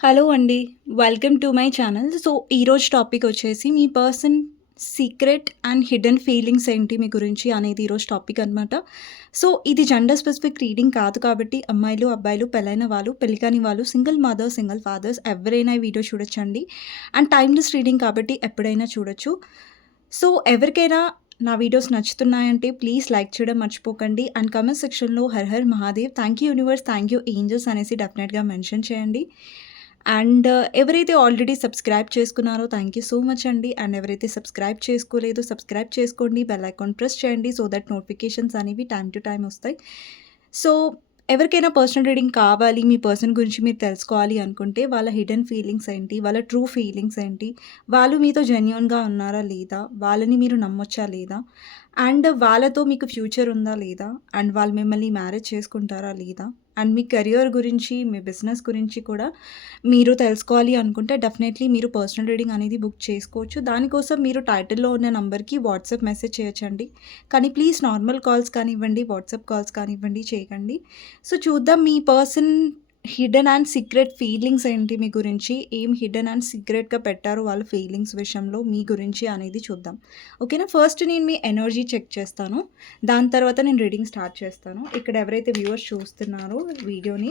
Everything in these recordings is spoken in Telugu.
హలో అండి. Welcome to my channel. So, ఈరోజు టాపిక్ వచ్చేసి మీ person secret and hidden feelings ఏంటి మీ గురించి అనేది ఈరోజు టాపిక్ అనమాట. సో, ఇది జెండర్ స్పెసిఫిక్ రీడింగ్ కాదు కాబట్టి అమ్మాయిలు, అబ్బాయిలు, పెళ్ళైన వాళ్ళు, పెళ్లి కాని వాళ్ళు, సింగిల్ మదర్, సింగిల్ ఫాదర్స్ ఎవరైనా ఈ వీడియో చూడొచ్చండి. అండ్ టైమ్‌లెస్ రీడింగ్ కాబట్టి ఎప్పుడైనా చూడొచ్చు. సో, ఎవరికైనా నా వీడియోస్ నచ్చుతున్నాయంటే ప్లీజ్ లైక్ చేయడం మర్చిపోకండి. అండ్ కామెంట్ సెక్షన్‌లో Har Har Mahadev, thank you universe, thank you angels అనేసి డెఫినెట్‌గా మెన్షన్ చేయండి. అండ్ ఎవరైతే ఆల్రెడీ సబ్స్క్రైబ్ చేసుకున్నారో థ్యాంక్ యూ సో మచ్ అండి. అండ్ ఎవరైతే సబ్స్క్రైబ్ చేసుకోలేదో సబ్స్క్రైబ్ చేసుకోండి. బెల్ ఐకాన్ ప్రెస్ చేయండి. సో దట్ నోటిఫికేషన్స్ అనేవి టైమ్ టు టైమ్ వస్తాయి. సో ఎవరికైనా పర్సనల్ రీడింగ్ కావాలి, మీ పర్సన్ గురించి మీరు తెలుసుకోవాలి అనుకుంటే వాళ్ళ హిడెన్ ఫీలింగ్స్ ఏంటి, వాళ్ళ ట్రూ ఫీలింగ్స్ ఏంటి, వాళ్ళు మీతో జెన్యూన్గా ఉన్నారా లేదా, వాళ్ళని మీరు నమ్మొచ్చా లేదా, అండ్ వాళ్ళతో మీకు ఫ్యూచర్ ఉందా లేదా, అండ్ వాళ్ళు మిమ్మల్ని మ్యారేజ్ చేసుకుంటారా లేదా, అండ్ మీ కెరియర్ గురించి, మీ బిజినెస్ గురించి కూడా మీరు తెలుసుకోవాలి అనుకుంటే డెఫినెట్లీ మీరు పర్సనల్ రీడింగ్ అనేది బుక్ చేసుకోవచ్చు. దానికోసం మీరు టైటిల్‌లో ఉన్న నంబర్‌కి వాట్సాప్ మెసేజ్ చేయొచ్చండి. కానీ ప్లీజ్ నార్మల్ కాల్స్ కానివ్వండి, వాట్సాప్ కాల్స్ కానివ్వండి చేయకండి. సో, చూద్దాం మీ person hidden and secret feelings ఏంటి మీ గురించి, ఏం హిడెన్ అండ్ సీక్రెట్‌గా పెట్టారు వాళ్ళ ఫీలింగ్స్ విషయంలో మీ గురించి అనేది చూద్దాం. ఓకేనా? ఫస్ట్ నేను మీ ఎనర్జీ చెక్ చేస్తాను. దాని తర్వాత నేను రీడింగ్ స్టార్ట్ చేస్తాను. ఇక్కడ ఎవరైతే వ్యూవర్స్ చూస్తున్నారో వీడియోని,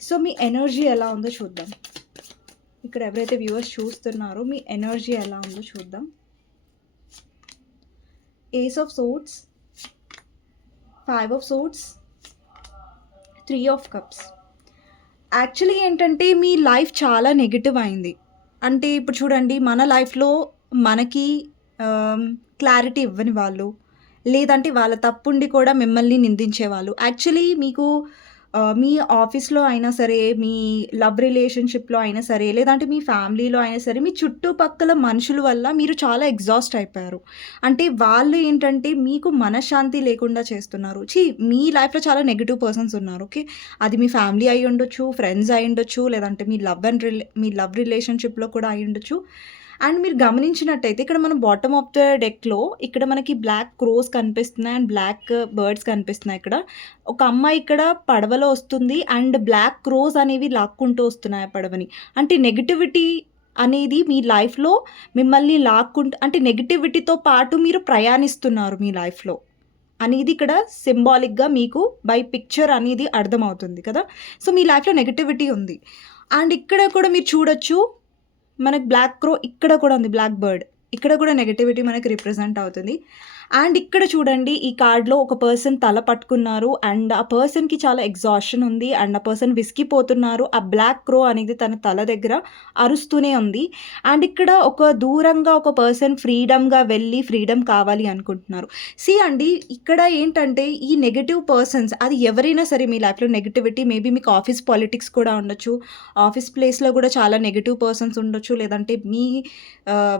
సో మీ ఎనర్జీ ఎలా ఉందో చూద్దాం. ఇక్కడ ఎవరైతే వ్యూవర్స్ చూస్తున్నారో మీ ఎనర్జీ ఎలా ఉందో చూద్దాం. Ace of swords, 5 of swords, 3 of cups. Actually ఏంటంటే మీ లైఫ్ చాలా నెగెటివ్ అయింది. అంటే ఇప్పుడు చూడండి, మన లైఫ్‌లో మనకి క్లారిటీ ఇవ్వని వాళ్ళు, లేదంటే వాళ్ళ తప్పుండి కూడా మిమ్మల్ని నిందించేవాళ్ళు. యాక్చువల్లీ మీకు మీ ఆఫీస్‌లో అయినా సరే, మీ లవ్ రిలేషన్‌షిప్‌లో అయినా సరే, లేదంటే మీ ఫ్యామిలీలో అయినా సరే, మీ చుట్టుపక్కల మనుషుల వల్ల మీరు చాలా ఎగ్జాస్ట్ అయిపోయారు. అంటే వాళ్ళు ఏంటంటే మీకు మనశ్శాంతి లేకుండా చేస్తున్నారు. మీ లైఫ్‌లో చాలా నెగెటివ్ పర్సన్స్ ఉన్నారు. ఓకే. అది మీ ఫ్యామిలీ అయ్యుండొచ్చు, ఫ్రెండ్స్ అయ్యుండొచ్చు, లేదంటే మీ లవ్ రిలేషన్‌షిప్‌లో కూడా అయ్యుండొచ్చు. అండ్ మీరు గమనించినట్టయితే ఇక్కడ మనం బాటమ్ ఆఫ్ ద డెక్‌లో ఇక్కడ మనకి బ్లాక్ క్రోస్ కనిపిస్తున్నాయి అండ్ బ్లాక్ బర్డ్స్ కనిపిస్తున్నాయి ఇక్కడ. ఒక అమ్మాయి ఇక్కడ పడవలో వస్తుంది అండ్ బ్లాక్ క్రోస్ అనేవి లాక్కుంటూ వస్తున్నాయి ఆ పడవని. అంటే నెగటివిటీ అనేది మీ లైఫ్‌లో మిమ్మల్ని అంటే నెగటివిటీతో పాటు మీరు ప్రయాణిస్తున్నారు మీ లైఫ్‌లో అనేది ఇక్కడ సింబాలిక్‌గా మీకు బై పిక్చర్ అనేది అర్థమవుతుంది కదా! సో, మీ లైఫ్‌లో నెగటివిటీ ఉంది. అండ్ ఇక్కడ కూడా మీరు చూడొచ్చు, మనకు బ్లాక్ క్రో ఇక్కడ కూడా ఉంది, బ్లాక్ బర్డ్. ఇక్కడ కూడా నెగటివిటీ మనకి రిప్రజెంట్ అవుతుంది. అండ్ ఇక్కడ చూడండి, ఈ కార్డ్‌లో ఒక పర్సన్ తల పట్టుకున్నారు అండ్ ఆ పర్సన్‌కి చాలా ఎగ్జాషన్ ఉంది అండ్ ఆ పర్సన్ విసిగిపోతున్నారు. ఆ బ్లాక్ క్రో అనేది తన తల దగ్గర అరుస్తూనే ఉంది. అండ్ ఇక్కడ ఒక దూరంగా ఒక పర్సన్ ఫ్రీడమ్‌గా వెళ్ళి ఫ్రీడమ్ కావాలి అనుకుంటున్నారు. అండి, ఇక్కడ ఏంటంటే ఈ నెగెటివ్ పర్సన్స్ అది ఎవరైనా సరే మీ లైఫ్‌లో నెగటివిటీ మేబీ మీకు ఆఫీస్ పాలిటిక్స్ కూడా ఉండొచ్చు. ఆఫీస్ ప్లేస్‌లో కూడా చాలా నెగెటివ్ పర్సన్స్ ఉండొచ్చు. లేదంటే మీ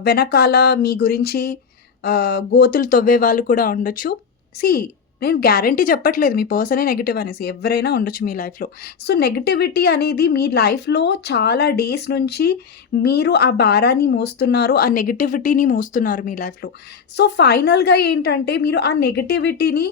వెనకాల మీ గురించి గోతులు తవ్వే వాళ్ళు కూడా ఉండొచ్చు. సీ నేను గ్యారంటీ చెప్పట్లేదు మీ పర్సనే నెగెటివ్ అనేసి. ఎవరైనా ఉండొచ్చు మీ లైఫ్‌లో. సో, నెగటివిటీ అనేది మీ లైఫ్‌లో చాలా డేస్ నుంచి మీరు ఆ భారాన్ని మోస్తున్నారు. ఆ నెగటివిటీని మోస్తున్నారు మీ లైఫ్‌లో. సో, ఫైనల్‌గా ఏంటంటే మీరు ఆ నెగటివిటీని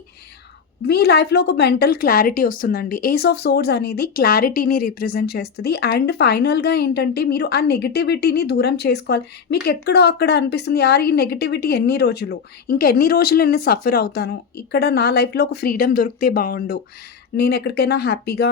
మీ లైఫ్‌లో ఒక మెంటల్ క్లారిటీ వస్తుందండి. ఏస్ ఆఫ్ సోర్డ్స్ అనేది క్లారిటీని రిప్రజెంట్ చేస్తది. అండ్ ఫైనల్‌గా ఏంటంటే మీరు ఆ నెగటివిటీని దూరం చేసుకోవాలి. మీకెక్కడో అక్కడ అనిపిస్తుంది, యార్ ఈ నెగటివిటీ ఎన్ని రోజులు? ఇంకెన్ని రోజులు నేను సఫర్ అవుతాను? ఇక్కడ నా లైఫ్‌లో ఒక ఫ్రీడమ్ దొరికితే బావుండు. నేనెక్కడికైనా హ్యాపీగా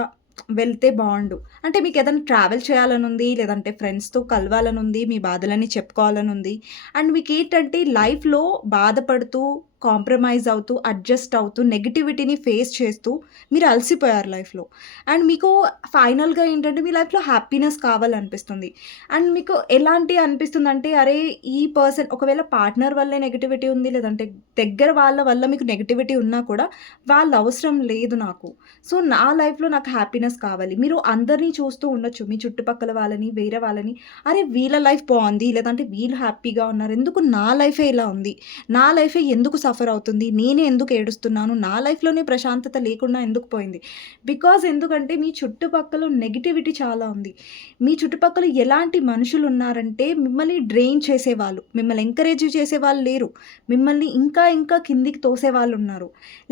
వెళ్తే బావుండు. అంటే మీకేదైనా ట్రావెల్ చేయాలనుంది, లేదంటే ఫ్రెండ్స్‌తో కలవాలనుంది, మీ బాధలన్నీ చెప్పుకోవాలనుంది. అండ్ మీకేంటంటే లైఫ్‌లో బాధపడుతూ, కాంప్రమైజ్ అవుతూ, అడ్జస్ట్ అవుతూ, నెగటివిటీని ఫేస్ చేస్తూ మీరు అలసిపోయారు లైఫ్‌లో. అండ్ మీకు ఫైనల్‌గా ఏంటంటే మీ లైఫ్‌లో హ్యాపీనెస్ కావాలనిపిస్తుంది. అండ్ మీకు ఎలాంటి అనిపిస్తుందంటే, అరే! ఈ పర్సన్ ఒకవేళ పార్ట్నర్ వల్లే నెగటివిటీ ఉంది, లేదంటే దగ్గర వాళ్ళ వల్ల మీకు నెగటివిటీ ఉన్నా కూడా వాళ్ళ అవసరం లేదు నాకు. సో, నా లైఫ్‌లో నాకు హ్యాపీనెస్ కావాలి. మీరు అందరిని చూస్తూ ఉండొచ్చు. మీ చుట్టుపక్కల వాళ్ళని, వేరే వాళ్ళని, అరే! వీళ్ళ లైఫ్ బావుంది, లేదంటే వీళ్ళు హ్యాపీగా ఉన్నారు. ఎందుకు నా లైఫే ఇలా ఉంది? నా లైఫే ఎందుకు సఫర్ అవుతుంది, నేనే ఎందుకు ఏడుస్తున్నాను, నా లైఫ్లోనే ప్రశాంతత లేకుండా ఎందుకు పోయింది. బికాజ్ ఎందుకంటే మీ చుట్టుపక్కల నెగిటివిటీ చాలా ఉంది. మీ చుట్టుపక్కల ఎలాంటి మనుషులు ఉన్నారంటే మిమ్మల్ని డ్రెయిన్ చేసేవాళ్ళు, మిమ్మల్ని ఎంకరేజ్ చేసేవాళ్ళు లేరు, మిమ్మల్ని ఇంకా ఇంకా కిందికి తోసేవాళ్ళు ఉన్నారు.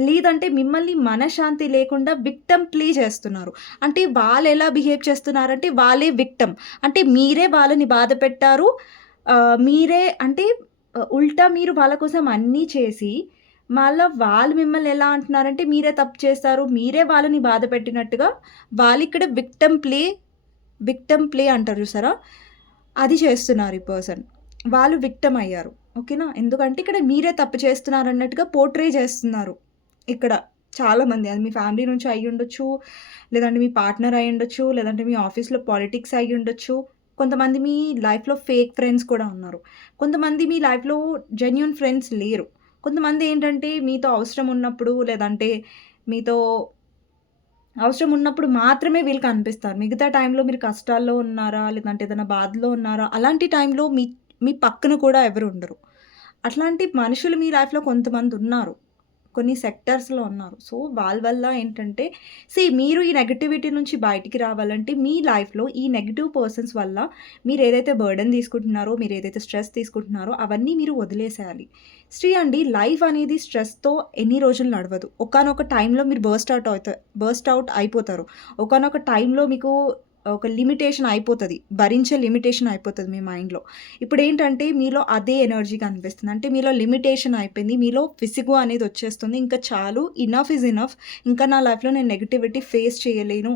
లేదంటే మిమ్మల్ని మనశ్శాంతి లేకుండా విక్టమ్ ప్లే చేస్తున్నారు. అంటే వాళ్ళు ఎలా బిహేవ్ చేస్తున్నారంటే వాళ్ళే విక్టమ్, అంటే మీరే వాళ్ళని బాధ పెట్టారు. మీరే అంటే ఉల్టా మీరు వాళ్ళ కోసం అన్నీ చేసి, మళ్ళా వాళ్ళు మిమ్మల్ని ఎలా అంటున్నారంటే మీరే తప్పు చేశారు, మీరే వాళ్ళని బాధ పెట్టినట్టుగా వాళ్ళిక్కడ విక్టమ్ ప్లే అంటారు చూసారా? అది చేస్తున్నారు ఈ పర్సన్. వాళ్ళు విక్టమ్ అయ్యారు. ఓకేనా? ఎందుకంటే ఇక్కడ మీరే తప్పు చేస్తున్నారన్నట్టుగా పోర్ట్రే చేస్తున్నారు ఇక్కడ చాలామంది. అది మీ ఫ్యామిలీ నుంచి అయ్యుండొచ్చు, లేదంటే మీ పార్ట్నర్ అయ్యుండొచ్చు, లేదంటే మీ ఆఫీస్‌లో పాలిటిక్స్ అయ్యుండొచ్చు. కొంతమంది మీ లైఫ్‌లో ఫేక్ ఫ్రెండ్స్ కూడా ఉన్నారు. కొంతమంది మీ లైఫ్‌లో జెన్యూన్ ఫ్రెండ్స్ లేరు. కొంతమంది ఏంటంటే మీతో అవసరం ఉన్నప్పుడు, లేదంటే మీతో అవసరం ఉన్నప్పుడు మాత్రమే వీళ్ళు కనిపిస్తారు. మిగతా టైంలో మీరు కష్టాల్లో ఉన్నారా, లేదంటే ఏదైనా బాధలో ఉన్నారా, అలాంటి టైంలో మీ మీ పక్కన కూడా ఎవరు ఉండరు. అట్లాంటి మనుషులు మీ లైఫ్‌లో కొంతమందున్నారు. కొన్ని సెక్టార్స్‌లో ఉన్నారు. సో, వాళ్ళ వల్ల ఏంటంటే మీరు ఈ నెగటివిటీ నుంచి బయటికి రావాలంటే మీ లైఫ్‌లో ఈ నెగెటివ్ పర్సన్స్ వల్ల మీరేదైతే బర్డెన్ తీసుకుంటున్నారో, మీరేదైతే స్ట్రెస్ తీసుకుంటున్నారో అవన్నీ మీరు వదిలేసేయాలి. అండి, లైఫ్ అనేది స్ట్రెస్‌తో ఎన్ని రోజులు నడవదు. ఒకానొక టైంలో మీరు బర్స్ట్ అవుట్ అయిపోతారు. ఒకానొక టైంలో మీకు ఒక లిమిటేషన్ అయిపోతది. భరించే లిమిటేషన్ అయిపోతది మీ మైండ్‌లో. ఇప్పుడేంటంటే మీలో అదే ఎనర్జీ కనిపిస్తుంది. అంటే మీలో లిమిటేషన్ అయిపోయింది. మీలో విసుగు అనేది వచ్చేస్తుంది. ఇంకా చాలు, ఇనఫ్ ఈజ్ ఇనఫ్. ఇంకా నా లైఫ్‌లో నేను నెగటివిటీ ఫేస్ చేయలేను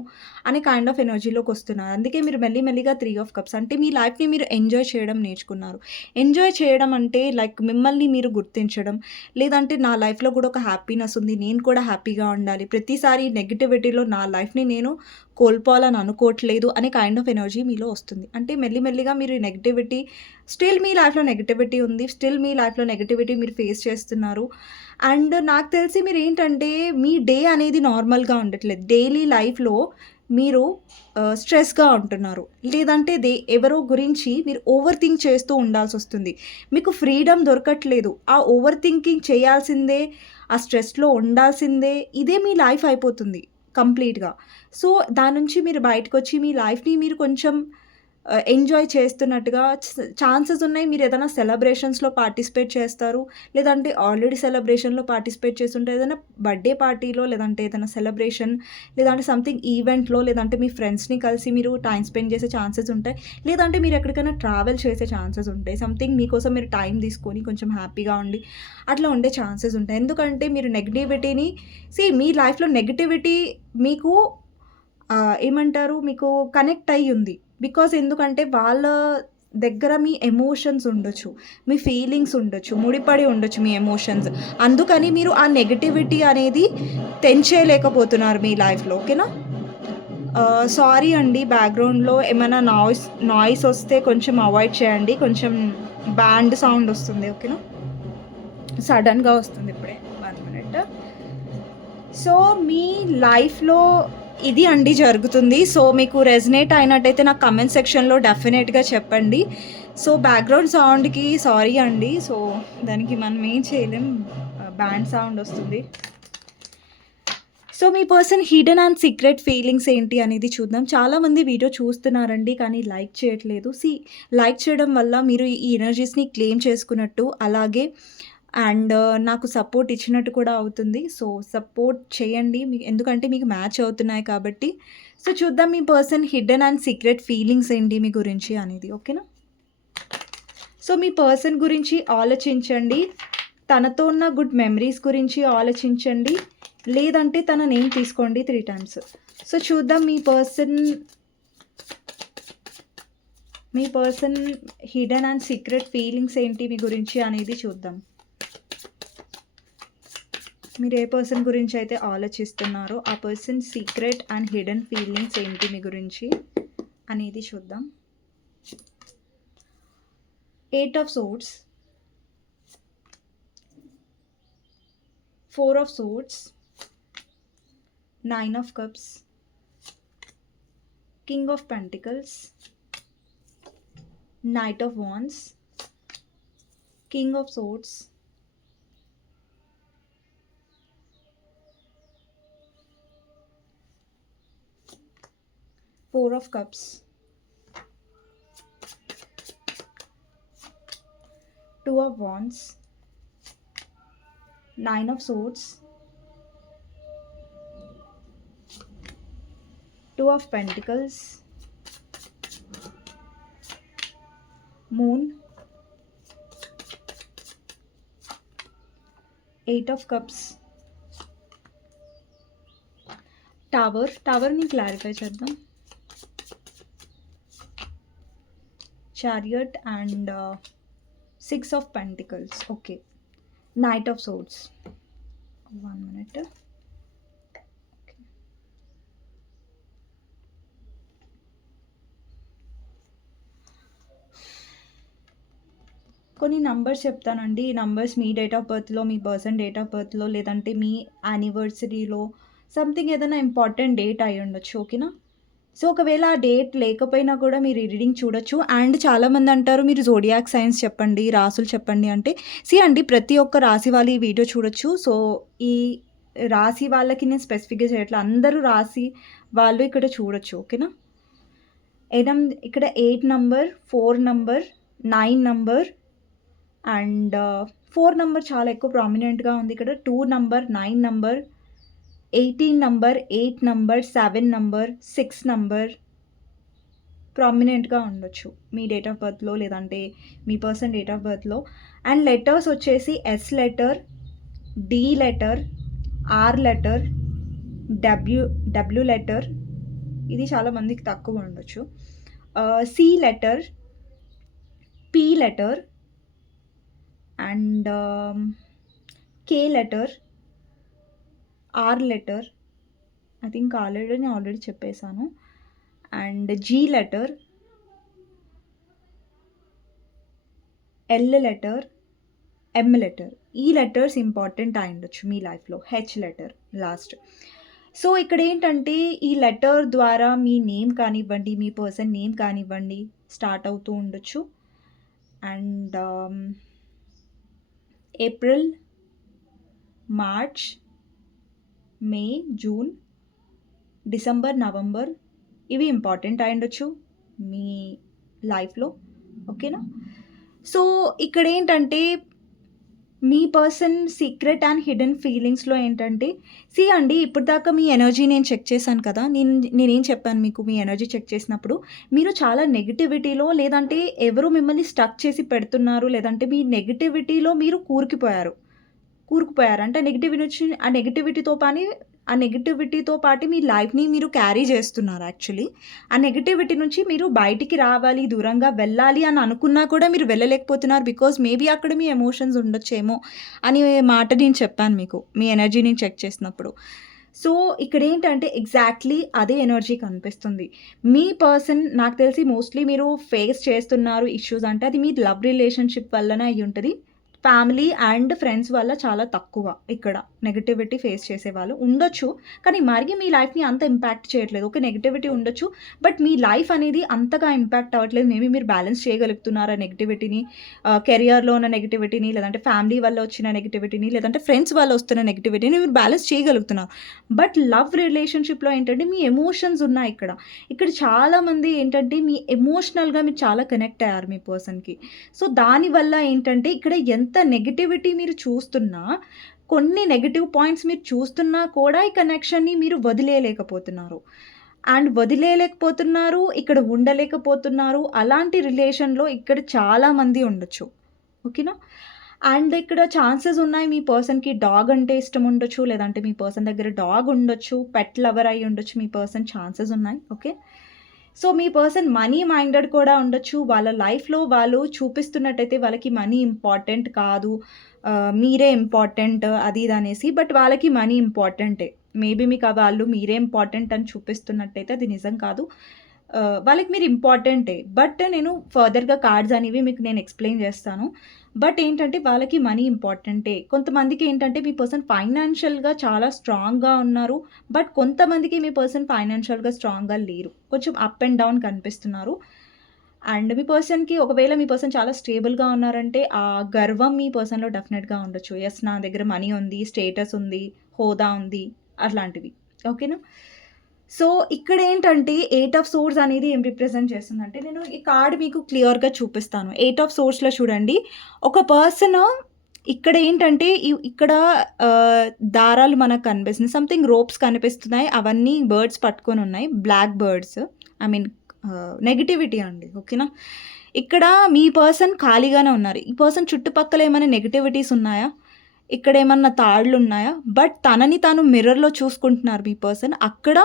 అనే కైండ్ ఆఫ్ ఎనర్జీలోకొస్తున్నారు. అందుకే మీరు మెల్లిమెల్లిగా 3 ఆఫ్ కప్స్, అంటే మీ లైఫ్‌ని మీరు ఎంజాయ్ చేయడం నేర్చుకున్నారు. ఎంజాయ్ చేయడం అంటే లైక్ మిమ్మల్ని మీరు గుర్తించడం, లేదంటే నా లైఫ్‌లో కూడా ఒక హ్యాపీనెస్ ఉంది, నేను కూడా హ్యాపీగా ఉండాలి, ప్రతిసారి నెగటివిటీలో నా లైఫ్‌ని నేను కోల్పోవాలని అనుకోవట్లేదు అనే కైండ్ ఆఫ్ ఎనర్జీ మీలో వస్తుంది. అంటే మెల్లిమెల్లిగా మీరు ఈ నెగటివిటీ, స్టిల్ మీ లైఫ్‌లో నెగటివిటీ ఉంది, స్టిల్ మీ లైఫ్‌లో నెగటివిటీ మీరు ఫేస్ చేస్తున్నారు. అండ్ నాకు తెలిసి మీరేంటంటే మీ డే అనేది నార్మల్‌గా ఉండట్లేదు. డైలీ లైఫ్‌లో మీరు స్ట్రెస్‌గా ఉంటున్నారు. లేదంటే ఎవరో గురించి మీరు ఓవర్ థింక్ చేస్తూ ఉండాల్సొస్తుంది. మీకు ఫ్రీడమ్ దొరకట్లేదు. ఆ ఓవర్ థింకింగ్ చేయాల్సిందే, ఆ స్ట్రెస్‌లో ఉండాల్సిందే. ఇదే మీ లైఫ్ అయిపోతుంది కంప్లీట్‌గా. సో, దాని నుంచి మీరు బయటకొచ్చి మీ లైఫ్‌ని మీరు కొంచెం ఎంజాయ్ చేస్తున్నట్టుగా ఛాన్సెస్ ఉన్నాయి. మీరేదైనా సెలబ్రేషన్స్‌లో పార్టిసిపేట్ చేస్తారు. లేదంటే ఆల్రెడీ సెలబ్రేషన్‌లో పార్టిసిపేట్ చేసుంటే ఏదైనా బర్త్‌డే పార్టీలో, లేదంటే ఏదైనా సెలబ్రేషన్, లేదంటే సంథింగ్ ఈవెంట్‌లో, లేదంటే మీ ఫ్రెండ్స్‌ని కలిసి మీరు టైమ్ స్పెండ్ చేసే ఛాన్సెస్ ఉంటాయి. లేదంటే మీరు ఎక్కడికైనా ట్రావెల్ చేసే ఛాన్సెస్ ఉంటాయి. సంథింగ్ మీకోసం మీరు టైం తీసుకొని కొంచెం హ్యాపీగా ఉండి అట్లా ఉండే ఛాన్సెస్ ఉంటాయి. ఎందుకంటే మీరు నెగటివిటీని మీ లైఫ్‌లో నెగటివిటీ మీకు ఏమంటారు, మీకు కనెక్ట్ అయ్యి ఉంది. బికాజ్ ఎందుకంటే వాళ్ళ దగ్గర మీ ఎమోషన్స్ ఉండొచ్చు, మీ ఫీలింగ్స్ ఉండొచ్చు, ముడిపడి ఉండొచ్చు మీ ఎమోషన్స్. అందుకని మీరు ఆ నెగటివిటీ అనేది తెంచేయలేకపోతున్నారు మీ లైఫ్‌లో. ఓకేనా? సారీ అండి, బ్యాక్‌గ్రౌండ్‌లో ఏమైనా నాయిస్ వస్తే కొంచెం అవాయిడ్ చేయండి. కొంచెం బ్యాండ్ సౌండ్ వస్తుంది. ఓకేనా? సడన్‌గా వస్తుంది ఇప్పుడే. 1 మినిట్. సో, మీ లైఫ్‌లో ఇది అండి జరుగుతుంది. సో, మీకు రెజనేట్ అయినట్టయితే నాకు కామెంట్ సెక్షన్‌లో డెఫినెట్‌గా చెప్పండి. సో, బ్యాక్‌గ్రౌండ్ సౌండ్‌కి సారీ అండి. సో, దానికి మనం ఏం చేయలేం. బ్యాండ్ సౌండ్ వస్తుంది. So, me person hidden and secret feelings ఏంటి అనేది చూద్దాం. చాలామంది వీడియో చూస్తున్నారండి, కానీ లైక్ చేయట్లేదు. లైక్ చేయడం వల్ల మీరు ఈ ఎనర్జీస్‌ని క్లెయిమ్ చేసుకున్నట్టు, అలాగే అండ్ నాకు సపోర్ట్ ఇచ్చినట్టు కూడా అవుతుంది. సో, సపోర్ట్ చేయండి. ఎందుకంటే మీకు మ్యాచ్ అవుతున్నాయి కాబట్టి. సో, చూద్దాం మీ person hidden and secret feelings ఏంటి మీ గురించి అనేది. ఓకేనా? సో, మీ పర్సన్ గురించి ఆలోచించండి. తనతో ఉన్న గుడ్ మెమరీస్ గురించి ఆలోచించండి. లేదంటే తన నేమ్ తీసుకోండి 3 టైమ్స్. సో, చూద్దాం మీ person hidden and secret feelings ఏంటి మీ గురించి అనేది చూద్దాం. మీరు ఏ పర్సన్ గురించి అయితే ఆలోచిస్తున్నారో ఆ person secret and hidden feelings ఏంటి మీ గురించి అనేది చూద్దాం. 8 of swords, 4 of swords, 9 of cups, king of pentacles, knight of wands, king of swords, 4 of Cups, 2 of Wands, 9 of Swords, 2 of Pentacles, Moon, 8 of Cups, టవర్ని క్లారిఫై చేద్దాం. Chariot and 6 of Pentacles. Okay, Knight of Swords. 1 minute. కొన్ని నంబర్స్ చెప్తానండి. ఈ నంబర్స్ మీ డేట్ ఆఫ్ బర్త్లో, మీ పర్సన్ డేట్ ఆఫ్ బర్త్లో, లేదంటే మీ యానివర్సరీలో సంథింగ్ ఏదైనా ఇంపార్టెంట్ డేట్ అయి ఉండొచ్చు. ఓకేనా? సో ఒకవేళ ఆ డేట్ లేకపోయినా కూడా మీరు ఈ రీడింగ్ చూడొచ్చు. అండ్ చాలామంది అంటారు మీరు జోడియాక్ సైన్స్ చెప్పండి, రాసులు చెప్పండి అంటే, అండి ప్రతి ఒక్క రాశి వాళ్ళు ఈ వీడియో చూడొచ్చు. సో ఈ రాశి వాళ్ళకి నేను స్పెసిఫిక్గా చేయట్లేదు, అందరూ రాశి వాళ్ళు ఇక్కడ చూడొచ్చు. ఓకేనా? ఇక్కడ 8 number, 4 number, 9 number and 4 number చాలా ఎక్కువ ప్రామినెంట్గా ఉంది ఇక్కడ. 2 number, 9 number, 18 number, 8 number, 7 number, 6 number ప్రామినెంట్గా ఉండొచ్చు మీ డేట్ ఆఫ్ బర్త్లో, లేదంటే మీ పర్సన్ డేట్ ఆఫ్ బర్త్లో. అండ్ లెటర్స్ వచ్చేసి S letter, D letter, R letter, W letter, ఇది చాలా మందికి తక్కువ ఉండొచ్చు. C letter, P letter and K letter, R letter, I think already చెప్పేశాను. And G letter, L letter, M letter. ఈ లెటర్స్ ఇంపార్టెంట్ అయి ఉండొచ్చు మీ లైఫ్లో. H letter last. సో ఇక్కడ ఏంటంటే ఈ లెటర్ ద్వారా మీ నేమ్ కానివ్వండి, మీ పర్సన్ నేమ్ కానివ్వండి స్టార్ట్ అవుతూ ఉండొచ్చు. And April, March, May, June, December, November ఇవి ఇంపార్టెంట్ అయి ఉండొచ్చు మీ లైఫ్లో. ఓకేనా? సో ఇక్కడ ఏంటంటే మీ పర్సన్ సీక్రెట్ అండ్ హిడెన్ ఫీలింగ్స్లో ఏంటంటే అండి ఇప్పుడు దాకా మీ ఎనర్జీ నేను చెక్ చేశాను కదా. నేనేం చెప్పాను మీకు మీ ఎనర్జీ చెక్ చేసినప్పుడు, మీరు చాలా నెగిటివిటీలో, లేదంటే ఎవరు మిమ్మల్ని స్టక్ చేసి పెడుతున్నారు, లేదంటే మీ నెగిటివిటీలో మీరు కూరుకుపోయారు. అంటే ఆ నెగిటివిటీతో పాటు మీ లైఫ్ని మీరు క్యారీ చేస్తున్నారు. యాక్చువల్లీ ఆ నెగిటివిటీ నుంచి మీరు బయటికి రావాలి, దూరంగా వెళ్ళాలి అని అనుకున్నా కూడా మీరు వెళ్ళలేకపోతున్నారు. బికాజ్ మేబీ అక్కడ మీ ఎమోషన్స్ ఉండొచ్చేమో అని మాట నేను చెప్పాను మీకు మీ ఎనర్జీ నేను చెక్ చేసినప్పుడు. సో ఇక్కడ ఏంటంటే ఎగ్జాక్ట్లీ అదే ఎనర్జీ కనిపిస్తుంది. మీ పర్సన్ నాకు తెలిసి మోస్ట్లీ మీరు ఫేస్ చేస్తున్నారు ఇష్యూస్ అంటే అది మీ లవ్ రిలేషన్షిప్ వల్లనే అయ్యి ఉంటుంది. ఫ్యామిలీ అండ్ ఫ్రెండ్స్ వల్ల చాలా తక్కువ ఇక్కడ నెగటివిటీ ఫేస్ చేసేవాళ్ళు ఉండొచ్చు. కానీ మరీ మీ లైఫ్ని అంత ఇంపాక్ట్ చేయట్లేదు. ఒక నెగటివిటీ ఉండొచ్చు, బట్ మీ లైఫ్ అనేది అంతగా ఇంపాక్ట్ అవ్వట్లేదు. మేబీ మీరు బ్యాలెన్స్ చేయగలుగుతున్నారు ఆ నెగటివిటీని, కెరియర్లో ఉన్న నెగటివిటీని, లేదంటే ఫ్యామిలీ వల్ల వచ్చిన నెగటివిటీని, లేదంటే ఫ్రెండ్స్ వల్ల వస్తున్న నెగటివిటీని మీరు బ్యాలెన్స్ చేయగలుగుతున్నారు. బట్ లవ్ రిలేషన్షిప్లో ఏంటంటే మీ ఎమోషన్స్ ఉన్నాయి ఇక్కడ. చాలామంది ఏంటంటే మీ ఎమోషనల్గా మీరు చాలా కనెక్ట్ అయ్యారు మీ పర్సన్కి. సో దానివల్ల ఏంటంటే ఇక్కడ ఎంత నెగటివిటీ మీరు చూస్తున్నా, కొన్ని నెగటివ్ పాయింట్స్ మీరు చూస్తున్నా కూడా ఈ కనెక్షన్ని మీరు వదిలేయలేకపోతున్నారు. ఇక్కడ ఉండలేకపోతున్నారు. అలాంటి రిలేషన్లో ఇక్కడ చాలామంది ఉండొచ్చు. ఓకేనా? అండ్ ఇక్కడ ఛాన్సెస్ ఉన్నాయి మీ పర్సన్కి డాగ్ అంటే ఇష్టం ఉండొచ్చు, లేదంటే మీ పర్సన్ దగ్గర డాగ్ ఉండొచ్చు, పెట్ లవర్ అయి ఉండొచ్చు మీ పర్సన్. ఛాన్సెస్ ఉన్నాయి. ఓకే, సో మీ పర్సన్ మనీ మైండెడ్ కూడా ఉండొచ్చు. వాళ్ళ లైఫ్లో వాళ్ళు చూపిస్తున్నట్టయితే వాళ్ళకి మనీ ఇంపార్టెంట్ కాదు, మీరే ఇంపార్టెంట్ అది ఇది అనేసి, బట్ వాళ్ళకి మనీ ఇంపార్టెంటే. మేబీ మీకు వాళ్ళు మీరే ఇంపార్టెంట్ అని చూపిస్తున్నట్టయితే అది నిజం కాదు. వాళ్ళకి మీరు ఇంపార్టెంటే. బట్ నేను ఫర్దర్గా కార్డ్స్ అనేవి మీకు నేను ఎక్స్ప్లెయిన్ చేస్తాను. బట్ ఏంటంటే వాళ్ళకి మనీ ఇంపార్టెంటే. కొంతమందికి ఏంటంటే మీ పర్సన్ ఫైనాన్షియల్గా చాలా స్ట్రాంగ్గా ఉన్నారు, బట్ కొంతమందికి మీ పర్సన్ ఫైనాన్షియల్గా స్ట్రాంగ్గా లేరు, కొంచెం అప్ అండ్ డౌన్ కనిపిస్తున్నారు. అండ్ మీ పర్సన్కి ఒకవేళ మీ పర్సన్ చాలా స్టేబుల్గా ఉన్నారంటే ఆ గర్వం మీ పర్సన్లో డెఫినెట్గా ఉండొచ్చు. ఎస్, నా దగ్గర మనీ ఉంది, స్టేటస్ ఉంది, హోదా ఉంది, అట్లాంటివి. ఓకేనా? సో, ఇక్కడేంటంటే 8 ఆఫ్ సోర్డ్స్ అనేది ఏం రిప్రజెంట్ చేస్తుందంటే, నేను ఈ కార్డ్ మీకు క్లియర్‌గా చూపిస్తాను. 8 ఆఫ్ సోర్డ్స్‌లో చూడండి, ఒక పర్సను ఇక్కడేంటంటే ఇక్కడ దారాలు మనకు కనిపిస్తుంది. సంథింగ్ రోప్స్ కనిపిస్తున్నాయి. అవన్నీ బర్డ్స్ పట్టుకొనున్నాయి. Black birds. I mean negativity అండి. ఓకేనా? ఇక్కడ మీ పర్సన్ ఖాళీగానే ఉన్నారు. ఈ పర్సన్ చుట్టుపక్కల ఏమైనా నెగటివిటీస్ ఉన్నాయా? ఇక్కడేమన్నా తాళ్ళున్నాయా? బట్ తనని తాను మిర్రర్‌లో చూసుకుంటున్నారు మీ పర్సన్. అక్కడ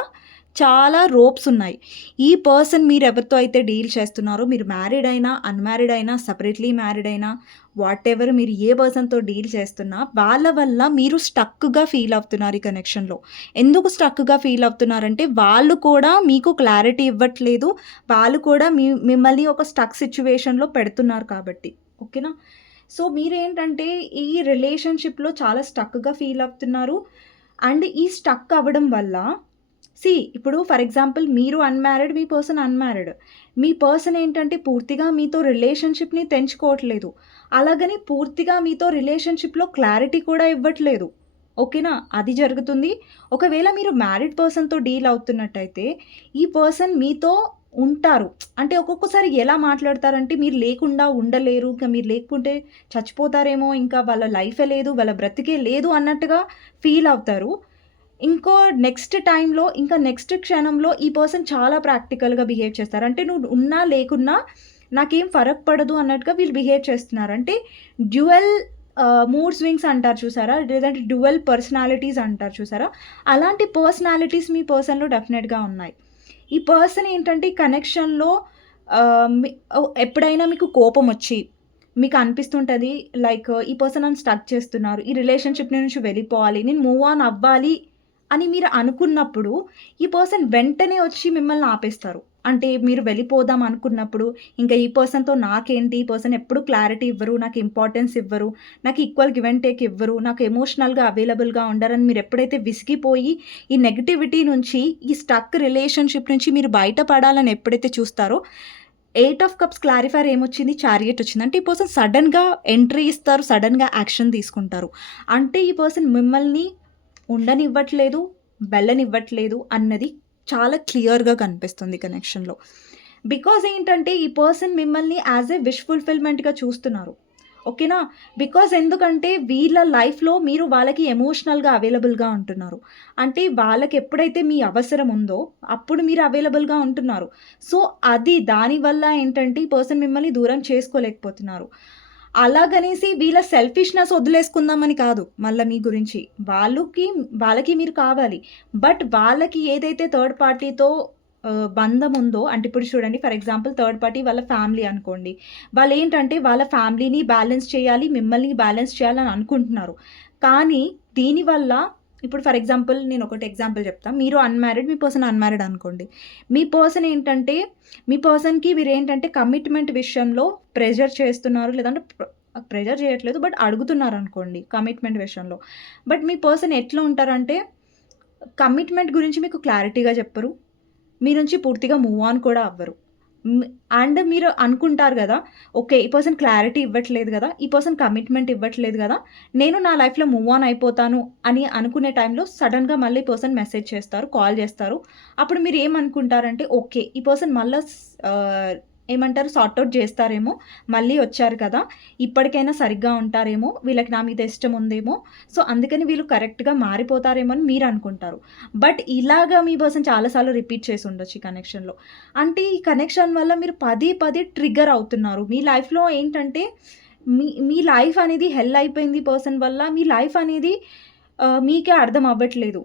చాలా రోప్స్ ఉన్నాయి. ఈ పర్సన్ మీరెవరితో అయితే డీల్ చేస్తున్నారో, మీరు మ్యారీడ్ అయినా, అన్‌మ్యారీడ్ అయినా, సెపరేట్‌లీ మ్యారీడ్ అయినా, వాటెవర్ మీరు ఏ పర్సన్‌తో డీల్ చేస్తున్నా, వాళ్ళ వల్ల మీరు స్టక్‌గా ఫీల్ అవుతున్నారు ఈ కనెక్షన్‌లో. ఎందుకు స్టక్‌గా ఫీల్ అవుతున్నారంటే, వాళ్ళు కూడా మీకు క్లారిటీ ఇవ్వట్లేదు. వాళ్ళు కూడా మిమ్మల్ని ఒక స్టక్ సిట్యుయేషన్‌లో పెడుతున్నారు కాబట్టి. ఓకేనా? సో, మీరేంటంటే ఈ రిలేషన్‌షిప్‌లో చాలా స్టక్‌గా ఫీల్ అవుతున్నారు. అండ్ ఈ స్టక్ అవ్వడం వల్ల ఇప్పుడు ఫర్ ఎగ్జాంపుల్ మీరు అన్‌మ్యారీడ్, మీ పర్సన్ అన్‌మ్యారీడ్. మీ పర్సన్ ఏంటంటే పూర్తిగా మీతో రిలేషన్‌షిప్‌ని తెంచుకోవట్లేదు. అలాగని పూర్తిగా మీతో రిలేషన్‌షిప్‌లో క్లారిటీ కూడా ఇవ్వట్లేదు. ఓకేనా? అది జరుగుతుంది. ఒకవేళ మీరు మ్యారీడ్ పర్సన్‌తో డీల్ అవుతున్నట్టయితే, ఈ పర్సన్ మీతో ఉంటారు. అంటే ఒక్కొక్కసారి ఎలా మాట్లాడతారంటే, మీరు లేకుండా ఉండలేరు. ఇంక మీరు లేకుంటే చచ్చిపోతారేమో, ఇంకా వాళ్ళ లైఫే లేదు, వాళ్ళ బ్రతికే లేదు అన్నట్టుగా ఫీల్ అవుతారు. ఇంకో నెక్స్ట్ టైమ్‌లో ఇంకా నెక్స్ట్ క్షణంలో ఈ పర్సన్ చాలా ప్రాక్టికల్‌గా బిహేవ్ చేస్తారు. అంటే నువ్వు ఉన్నా లేకున్నా నాకేం ఫరక్ పడదు అన్నట్టుగా వీళ్ళు బిహేవ్ చేస్తున్నారు. అంటే డ్యూయల్ మూడ్ స్వింగ్స్ అంటారు చూసారా? లేదంటే డ్యూయల్ పర్సనాలిటీస్ అంటారు చూసారా? అలాంటి పర్సనాలిటీస్ మీ పర్సన్‌లో డెఫినెట్‌గా ఉన్నాయి. ఈ పర్సన్ ఏంటంటే ఈ కనెక్షన్‌లో ఎప్పుడైనా మీకు కోపమొచ్చి మీకు అనిపిస్తుంటది లైక్ ఈ పర్సన్ నన్ను స్టక్ చేస్తున్నారు. ఈ రిలేషన్‌షిప్ నుంచి వెళ్ళిపోవాలి. నేను మూవ్ ఆన్ అవ్వాలి అని మీరు అనుకున్నప్పుడు, ఈ పర్సన్ వెంటనే వచ్చి మిమ్మల్ని ఆపేస్తారు. అంటే మీరు వెళ్ళిపోదాం అనుకున్నప్పుడు, ఇంకా ఈ పర్సన్‌తో నాకేంటి? ఈ పర్సన్ ఎప్పుడు క్లారిటీ ఇవ్వరు. నాకు ఇంపార్టెన్స్ ఇవ్వరు. నాకు ఈక్వల్ గివ్ అండ్ టేక్ ఇవ్వరు. నాకు ఎమోషనల్‌గా అవైలబుల్‌గా ఉండరని మీరు ఎప్పుడైతే విసిగిపోయి, ఈ నెగటివిటీ నుంచి, ఈ స్టక్ రిలేషన్‌షిప్ నుంచి మీరు బయటపడాలని ఎప్పుడైతే చూస్తారో, 8 ఆఫ్ కప్స్ క్లారిఫైయర్ ఏమొచ్చింది? చారియట్ వచ్చింది. అంటే ఈ పర్సన్ సడెన్‌గా ఎంట్రీ ఇస్తారు. సడెన్‌గా యాక్షన్ తీసుకుంటారు. అంటే ఈ పర్సన్ మిమ్మల్ని ఉండనివ్వట్లేదు, వెళ్ళనివ్వట్లేదు అన్నది చాలా క్లియర్‌గా కనిపిస్తుంది కనెక్షన్‌లో. బికాజ్ ఏంటంటే ఈ పర్సన్ మిమ్మల్ని యాస్ ఎ విష్ ఫుల్‌ఫిల్‌మెంట్‌గా చూస్తున్నారు. ఓకేనా? బికాజ్ ఎందుకంటే వీళ్ళ లైఫ్‌లో మీరు వాళ్ళకి ఎమోషనల్‌గా అవైలబుల్‌గా ఉంటున్నారు. అంటే వాళ్ళకి ఎప్పుడైతే మీ అవసరం ఉందో అప్పుడు మీరు అవైలబుల్‌గా ఉంటున్నారు. సో, దానివల్ల ఏంటంటే ఈ పర్సన్ మిమ్మల్ని దూరం చేసుకోలేకపోతున్నారు. అలాగనేసి వీళ్ళ సెల్ఫిష్‌నెస్ వదిలేసుకుందామని కాదు. మళ్ళా మీ గురించి. వాళ్ళకి మీరు కావాలి. బట్ వాళ్ళకి ఏదైతే థర్డ్ పార్టీతో బంధం ఉందో అంటే ఇప్పుడు చూడండి ఫర్ ఎగ్జాంపుల్ థర్డ్ పార్టీ వాళ్ళ ఫ్యామిలీ అనుకోండి. వాళ్ళేంటంటే వాళ్ళ ఫ్యామిలీని బ్యాలెన్స్ చేయాలి, మిమ్మల్ని బ్యాలెన్స్ చేయాలని అనుకుంటున్నారు. కానీ దీనివల్ల ఇప్పుడు ఫర్ ఎగ్జాంపుల్ నేను ఒకటి ఎగ్జాంపుల్ చెప్తా. మీరు అన్‌మ్యారీడ్, మీ పర్సన్ అన్‌మ్యారీడ్ అనుకోండి. మీ పర్సన్ ఏంటంటే మీ పర్సన్‌కి మీరేంటంటే కమిట్మెంట్ విషయంలో ప్రెషర్ చేస్తున్నారు. లేదంటే ప్రెషర్ చేయట్లేదు. బట్ అడుగుతున్నారనుకోండి కమిట్మెంట్ విషయంలో. బట్ మీ పర్సన్ ఎట్లా ఉంటారంటే కమిట్మెంట్ గురించి మీకు క్లారిటీగా చెప్పరు. మీ నుంచి పూర్తిగా మూవ్ ఆన్ కూడా అవ్వరు. అండ్ మీరు అనుకుంటారు గదా! ఓకే. ఈ పర్సన్ క్లారిటీ ఇవ్వట్లేదు గదా! ఈ పర్సన్ కమిట్మెంట్ ఇవ్వట్లేదు గదా! నేను నా లైఫ్‌లో మూవ్ ఆన్ అయిపోతాను అని అనుకునే టైంలో సడెన్‌గా మళ్ళీ పర్సన్ మెసేజ్ చేస్తారు, కాల్ చేస్తారు. అప్పుడు మీరు ఏమనుకుంటారంటే ఓకే. ఈ పర్సన్ మళ్ళా ఏమంటారు సార్ట్ ఔట్ చేస్తారేమో, మళ్ళీ వచ్చారు కదా! ఇప్పటికైనా సరిగ్గా ఉంటారేమో, వీళ్ళకి నా మీద ఇష్టం ఉందేమో, సో, అందుకని వీళ్ళు కరెక్ట్‌గా మారిపోతారేమో అని మీరు అనుకుంటారు. బట్ ఇలాగా మీ పర్సన్ చాలా సార్లు రిపీట్ చేసి ఉండొచ్చు ఈ కనెక్షన్‌లో. అంటే ఈ కనెక్షన్ వల్ల మీరు పదే పదే ట్రిగ్గర్ అవుతున్నారు. మీ లైఫ్‌లో ఏంటంటే మీ లైఫ్ అనేది హెల్ అయిపోయింది ఈ పర్సన్ వల్ల. మీ లైఫ్ అనేది మీకే అర్థం అవ్వట్లేదు.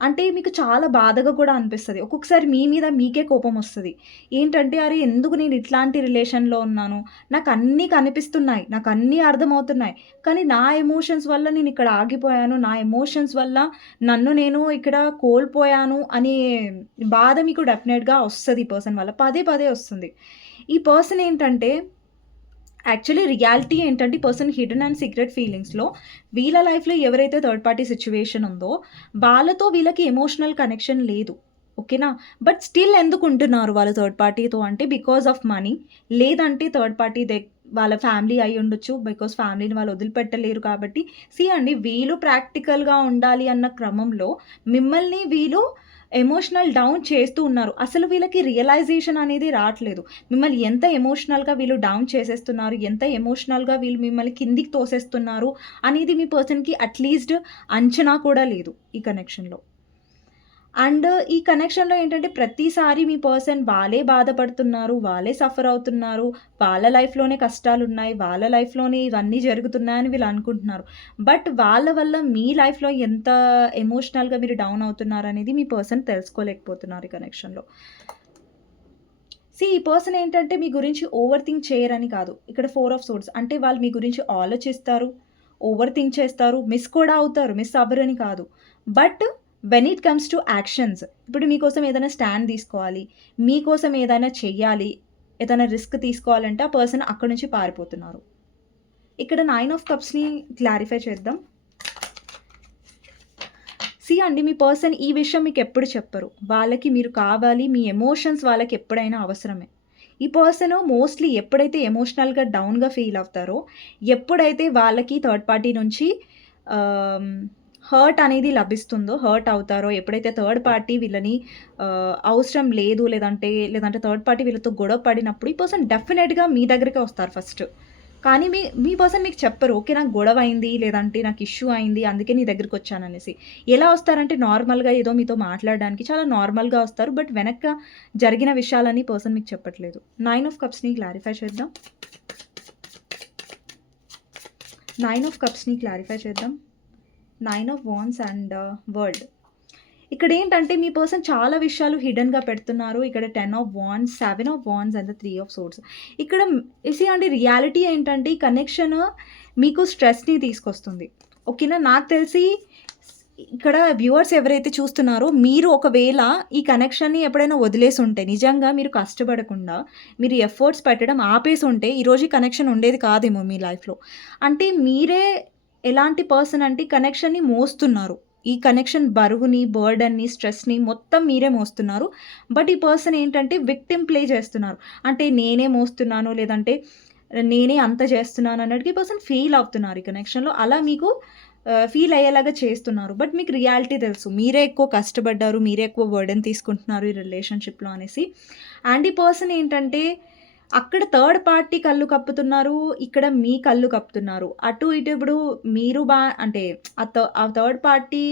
అంటే మీకు చాలా బాధగా కూడా అనిపిస్తది. ఒక్కొక్కసారి మీ మీద మీకే కోపమొస్తది. ఏంటంటే, అరే! ఎందుకు నేను ఇట్లాంటి రిలేషన్‌లో ఉన్నాను? నాకన్నీ కనిపిస్తున్నాయి. నాకన్నీ అర్థమవుతున్నాయి. కానీ నా ఎమోషన్స్ వల్ల నేనిక్కడ ఆగిపోయాను. నా ఎమోషన్స్ వల్ల నన్ను నేను ఇక్కడ కోల్పోయాను అనే బాధ మీకు డెఫినెట్‌గా ఒస్తది ఈ పర్సన్ వల్ల. పదే పదే ఒస్తుంది. ఈ పర్సన్ ఏంటంటే యాక్చువల్లీ రియాలిటీ ఏంటంటే ఈ పర్సన్ హిడెన్ అండ్ సీక్రెట్ ఫీలింగ్స్‌లో వీళ్ళ లైఫ్‌లో ఎవరైతే థర్డ్ పార్టీ సిట్యుయేషన్ ఉందో, వాళ్ళతో వీళ్ళకి ఎమోషనల్ కనెక్షన్ లేదు. ఓకేనా? బట్ స్టిల్ ఎందుకుంటున్నారు వాళ్ళు థర్డ్ పార్టీతో అంటే బికాజ్ ఆఫ్ మనీ. లేదంటే థర్డ్ పార్టీ వాళ్ళ ఫ్యామిలీ అయ్యుండొచ్చు. బికాజ్ ఫ్యామిలీని వాళ్ళు వదిలిపెట్టలేరు కాబట్టి అండి వీళ్ళు ప్రాక్టికల్‌గా ఉండాలి అన్న క్రమంలో మిమ్మల్ని వీళ్ళు ఎమోషనల్ డౌన్ చేస్తూ ఉన్నారు. అసలు వీళ్ళకి రియలైజేషన్ అనేది రాట్లేదు. మిమ్మల్ని ఎంత ఎమోషనల్‌గా వీళ్ళు డౌన్ చేసేస్తున్నారు, ఎంత ఎమోషనల్‌గా వీళ్ళు మిమ్మల్ని కిందికి తోసేస్తున్నారు అనేది మీ పర్సన్‌కి అట్‌లీస్ట్ అంచనా కూడా లేదు ఈ కనెక్షన్‌లో. అండ్ ఈ కనెక్షన్‌లో ఏంటంటే ప్రతిసారి మీ పర్సన్ వాళ్ళే బాధపడుతున్నారు, వాళ్ళే సఫర్ అవుతున్నారు, వాళ్ళ లైఫ్‌లోనే కష్టాలున్నాయి, వాళ్ళ లైఫ్‌లోనే ఇవన్నీ జరుగుతున్నాయని వీళ్ళు అనుకుంటున్నారు. బట్ వాళ్ళ వల్ల మీ లైఫ్‌లో ఎంత ఎమోషనల్‌గా మీరు డౌన్ అవుతున్నారనేది మీ పర్సన్ తెలుసుకోలేకపోతున్నారు ఈ కనెక్షన్‌లో. ఈ పర్సన్ ఏంటంటే మీ గురించి ఓవర్ థింక్ చేయరని కాదు. ఇక్కడ 4 ఆఫ్ సోర్డ్స్ అంటే వాళ్ళు మీ గురించి ఆలోచిస్తారు, ఓవర్ థింక్ చేస్తారు, మిస్ కూడా అవుతారు. మిస్ అవ్వరని కాదు. But when it comes to actions ఇప్పుడు మీకోసం ఏదైనా స్టాండ్ తీసుకోవాలి, మీకోసం ఏదైనా చెయ్యాలి, ఏదైనా రిస్క్ తీసుకోవాలంటే ఆ పర్సన్ అక్కడి నుంచి పారిపోతున్నారు. ఇక్కడ 9 ఆఫ్ కప్స్‌ని క్లారిఫై చేద్దాం. అండి మీ పర్సన్ ఈ విషయం మీకెప్పుడు చెప్పరు. వాళ్ళకి మీరు కావాలి, మీ ఎమోషన్స్ వాళ్ళకి ఎప్పుడైనా అవసరమే. ఈ పర్సన్ మోస్ట్‌లీ ఎప్పుడైతే ఎమోషనల్‌గా డౌన్‌గా ఫీల్ అవుతారో, ఎప్పుడైతే వాళ్ళకి థర్డ్ పార్టీ నుంచి ఆహ్, హర్ట్ అనేది లభిస్తుందో, హర్ట్ అవుతారో, ఎప్పుడైతే థర్డ్ పార్టీ వీళ్ళని అవసరం లేదు లేదంటే థర్డ్ పార్టీ వీళ్ళతో గొడవ పడినప్పుడు ఈ పర్సన్ డెఫినెట్‌గా మీ దగ్గరికే వస్తారు ఫస్ట్. కానీ మీ పర్సన్ మీకు చెప్పరు. ఓకే. నాకు గొడవ అయింది, లేదంటే నాకు ఇష్యూ అయింది, అందుకే నీ దగ్గరికొచ్చాననేసి. ఎలా వస్తారంటే నార్మల్‌గా ఏదో మీతో మాట్లాడడానికి చాలా నార్మల్‌గా వస్తారు. బట్ వెనక జరిగిన విషయాలన్నీ పర్సన్ మీకు చెప్పట్లేదు. 9 ఆఫ్ కప్స్‌ని క్లారిఫై చేద్దాం. 9 ఆఫ్ కప్స్‌ని క్లారిఫై చేద్దాం. 9 ఆఫ్ వాండ్స్ అండ్ వరల్డ్. ఇక్కడేంటంటే మీ పర్సన్ చాలా విషయాలు హిడెన్‌గా పెడుతున్నారు. ఇక్కడ 10 of wands, 7 of wands and 3 of swords. ఇక్కడ అండి రియాలిటీ ఏంటంటే ఈ కనెక్షన్ మీకు స్ట్రెస్‌ని తీసుకొస్తుంది. ఓకేనా? నాకు తెలిసి ఇక్కడ వ్యూవర్స్ ఎవరైతే చూస్తున్నారో మీరు ఒకవేళ ఈ కనెక్షన్‌ని ఎప్పుడైనా వదిలేసుంటే, నిజంగా మీరు కష్టపడకుండా, మీరు ఎఫర్ట్స్ పెట్టడం ఆపేసుంటే ఈరోజు ఈ కనెక్షన్ ఉండేది కాదేమో మీ లైఫ్‌లో. అంటే మీరే ఎలాంటి పర్సన్ అంటే ఈ కనెక్షన్‌ని మోస్తున్నారు. ఈ కనెక్షన్ బరువుని, బర్డెన్‌ని, స్ట్రెస్‌ని మొత్తం మీరే మోస్తున్నారు. బట్ ఈ పర్సన్ ఏంటంటే విక్టిమ్ ప్లే చేస్తున్నారు. అంటే నేనే మోస్తున్నాను, లేదంటే నేనే అంత చేస్తున్నాను అన్నట్టుగా ఈ పర్సన్ ఫీల్ అవుతున్నారు ఈ కనెక్షన్‌లో. అలా మీకు ఫీల్ అయ్యేలాగా చేస్తున్నారు. బట్ మీకు రియాలిటీ తెలుసు. మీరే ఎక్కువ కష్టపడ్డారు, మీరే ఎక్కువ బర్డెన్ తీసుకుంటున్నారు ఈ రిలేషన్‌షిప్‌లో అనేసి. అండ్ ఈ పర్సన్ ఏంటంటే అక్కడ థర్డ్ పార్టీ కళ్ళు కప్పుతున్నారు. ఇక్కడ మీ కళ్ళు కప్పుతున్నారు. అటు ఇటు ఇప్పుడు మీరు అంటే ఆ థర్డ్ పార్టీ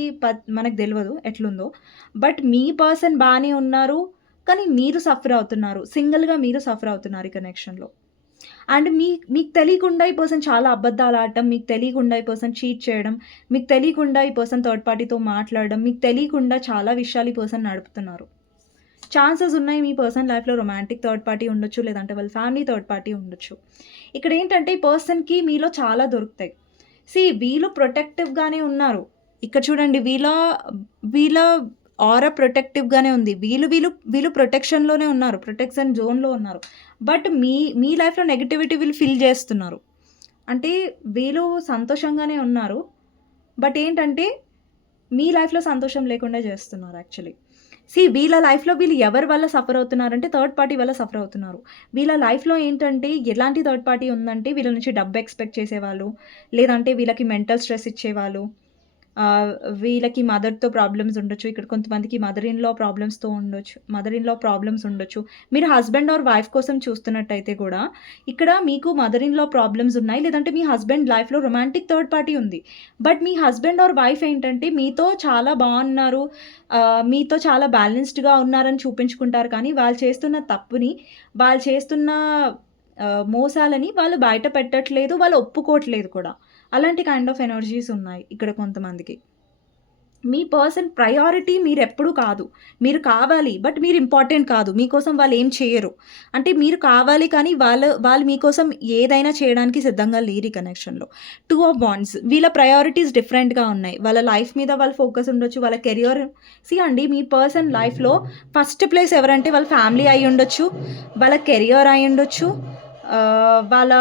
మనకు తెలవదు ఎట్లుందో. బట్ మీ పర్సన్ బానే ఉన్నారు. కానీ మీరు సఫర్ అవుతున్నారు. సింగిల్‌గా మీరు సఫర్ అవుతున్నారు ఈ కనెక్షన్‌లో. అండ్ మీకు తెలియకుండా ఈ పర్సన్ చాలా అబద్ధాలు ఆడటం, మీకు తెలియకుండా ఈ పర్సన్ చీట్ చేయడం, మీకు తెలియకుండా ఈ పర్సన్ థర్డ్ పార్టీతో మాట్లాడడం, మీకు తెలియకుండా చాలా విషయాలు ఈ పర్సన్ నడుపుతున్నారు. ఛాన్సెస్ ఉన్నాయి మీ పర్సన్ లైఫ్‌లో రొమాంటిక్ థర్డ్ పార్టీ ఉండొచ్చు, లేదంటే వాళ్ళ ఫ్యామిలీ థర్డ్ పార్టీ ఉండొచ్చు. ఇక్కడ ఏంటంటే ఈ పర్సన్‌కి మీలో చాలా దొరుకుతాయి. వీళ్ళు ప్రొటెక్టివ్‌గానే ఉన్నారు. ఇక్కడ చూడండి వీళ్ళ ఆరా ప్రొటెక్టివ్‌గానే ఉంది. వీళ్ళు ప్రొటెక్షన్‌లోనే ఉన్నారు. ప్రొటెక్షన్ జోన్‌లో ఉన్నారు. బట్ మీ లైఫ్‌లో నెగటివిటీ వీళ్ళు ఫిల్ చేస్తున్నారు. అంటే వీళ్ళు సంతోషంగానే ఉన్నారు. బట్ ఏంటంటే మీ లైఫ్‌లో సంతోషం లేకుండా చేస్తున్నారు యాక్చువల్లీ. వీళ్ళ లైఫ్‌లో వీళ్ళు ఎవరి వల్ల సఫర్ అవుతున్నారంటే థర్డ్ పార్టీ వల్ల సఫర్ అవుతున్నారు. వీళ్ళ లైఫ్‌లో ఏంటంటే ఎలాంటి థర్డ్ పార్టీ ఉందంటే వీళ్ళ నుంచి డబ్బు ఎక్స్‌పెక్ట్ చేసేవాళ్ళు, లేదంటే వీళ్ళకి మెంటల్ స్ట్రెస్ ఇచ్చేవాళ్ళు. వీళ్ళకి మదర్‌తో ప్రాబ్లమ్స్ ఉండొచ్చు. ఇక్కడ కొంతమందికి మదర్ ఇన్ లా ప్రాబ్లమ్స్ ఉండొచ్చు. మీరు హస్బెండ్ ఆర్ వైఫ్ కోసం చూస్తున్నట్టయితే కూడా ఇక్కడ మీకు మదర్ ఇన్ లా ప్రాబ్లమ్స్ ఉన్నాయి. లేదంటే మీ హస్బెండ్ లైఫ్‌లో రొమాంటిక్ థర్డ్ పార్టీ ఉంది. But me husband or wife ఏంటంటే మీతో చాలా బాగున్నారు, మీతో చాలా బ్యాలెన్స్డ్‌గా ఉన్నారని చూపించుకుంటారు. కానీ వాళ్ళు చేస్తున్న తప్పుని, వాళ్ళు చేస్తున్న మోసాలని వాళ్ళు బయట పెట్టట్లేదు. వాళ్ళు ఒప్పుకోవట్లేదు కూడా. అలాంటి కైండ్ ఆఫ్ ఎనర్జీస్ ఉన్నాయి ఇక్కడ కొంతమందికి. మీ పర్సన్ ప్రయారిటీ మీరెప్పుడు కాదు. మీరు కావాలి. బట్ మీరు ఇంపార్టెంట్ కాదు. మీకోసం వాళ్ళేం చేయరు. అంటే మీరు కావాలి కానీ వాళ్ళు మీకోసం ఏదైనా చేయడానికి సిద్ధంగా లేరు ఈ కనెక్షన్‌లో. 2 ఆఫ్ వాండ్స్ వీళ్ళ ప్రయారిటీస్ డిఫరెంట్‌గా ఉన్నాయి. వాళ్ళ లైఫ్ మీద వాళ్ళ ఫోకస్ ఉండొచ్చు. వాళ్ళ కెరియర్ అండి మీ పర్సన్ లైఫ్‌లో ఫస్ట్ ప్లేస్ ఎవరంటే వాళ్ళ ఫ్యామిలీ అయ్యుండొచ్చు. వాళ్ళ కెరియర్ అయ్యుండొచ్చు. వాళ్ళ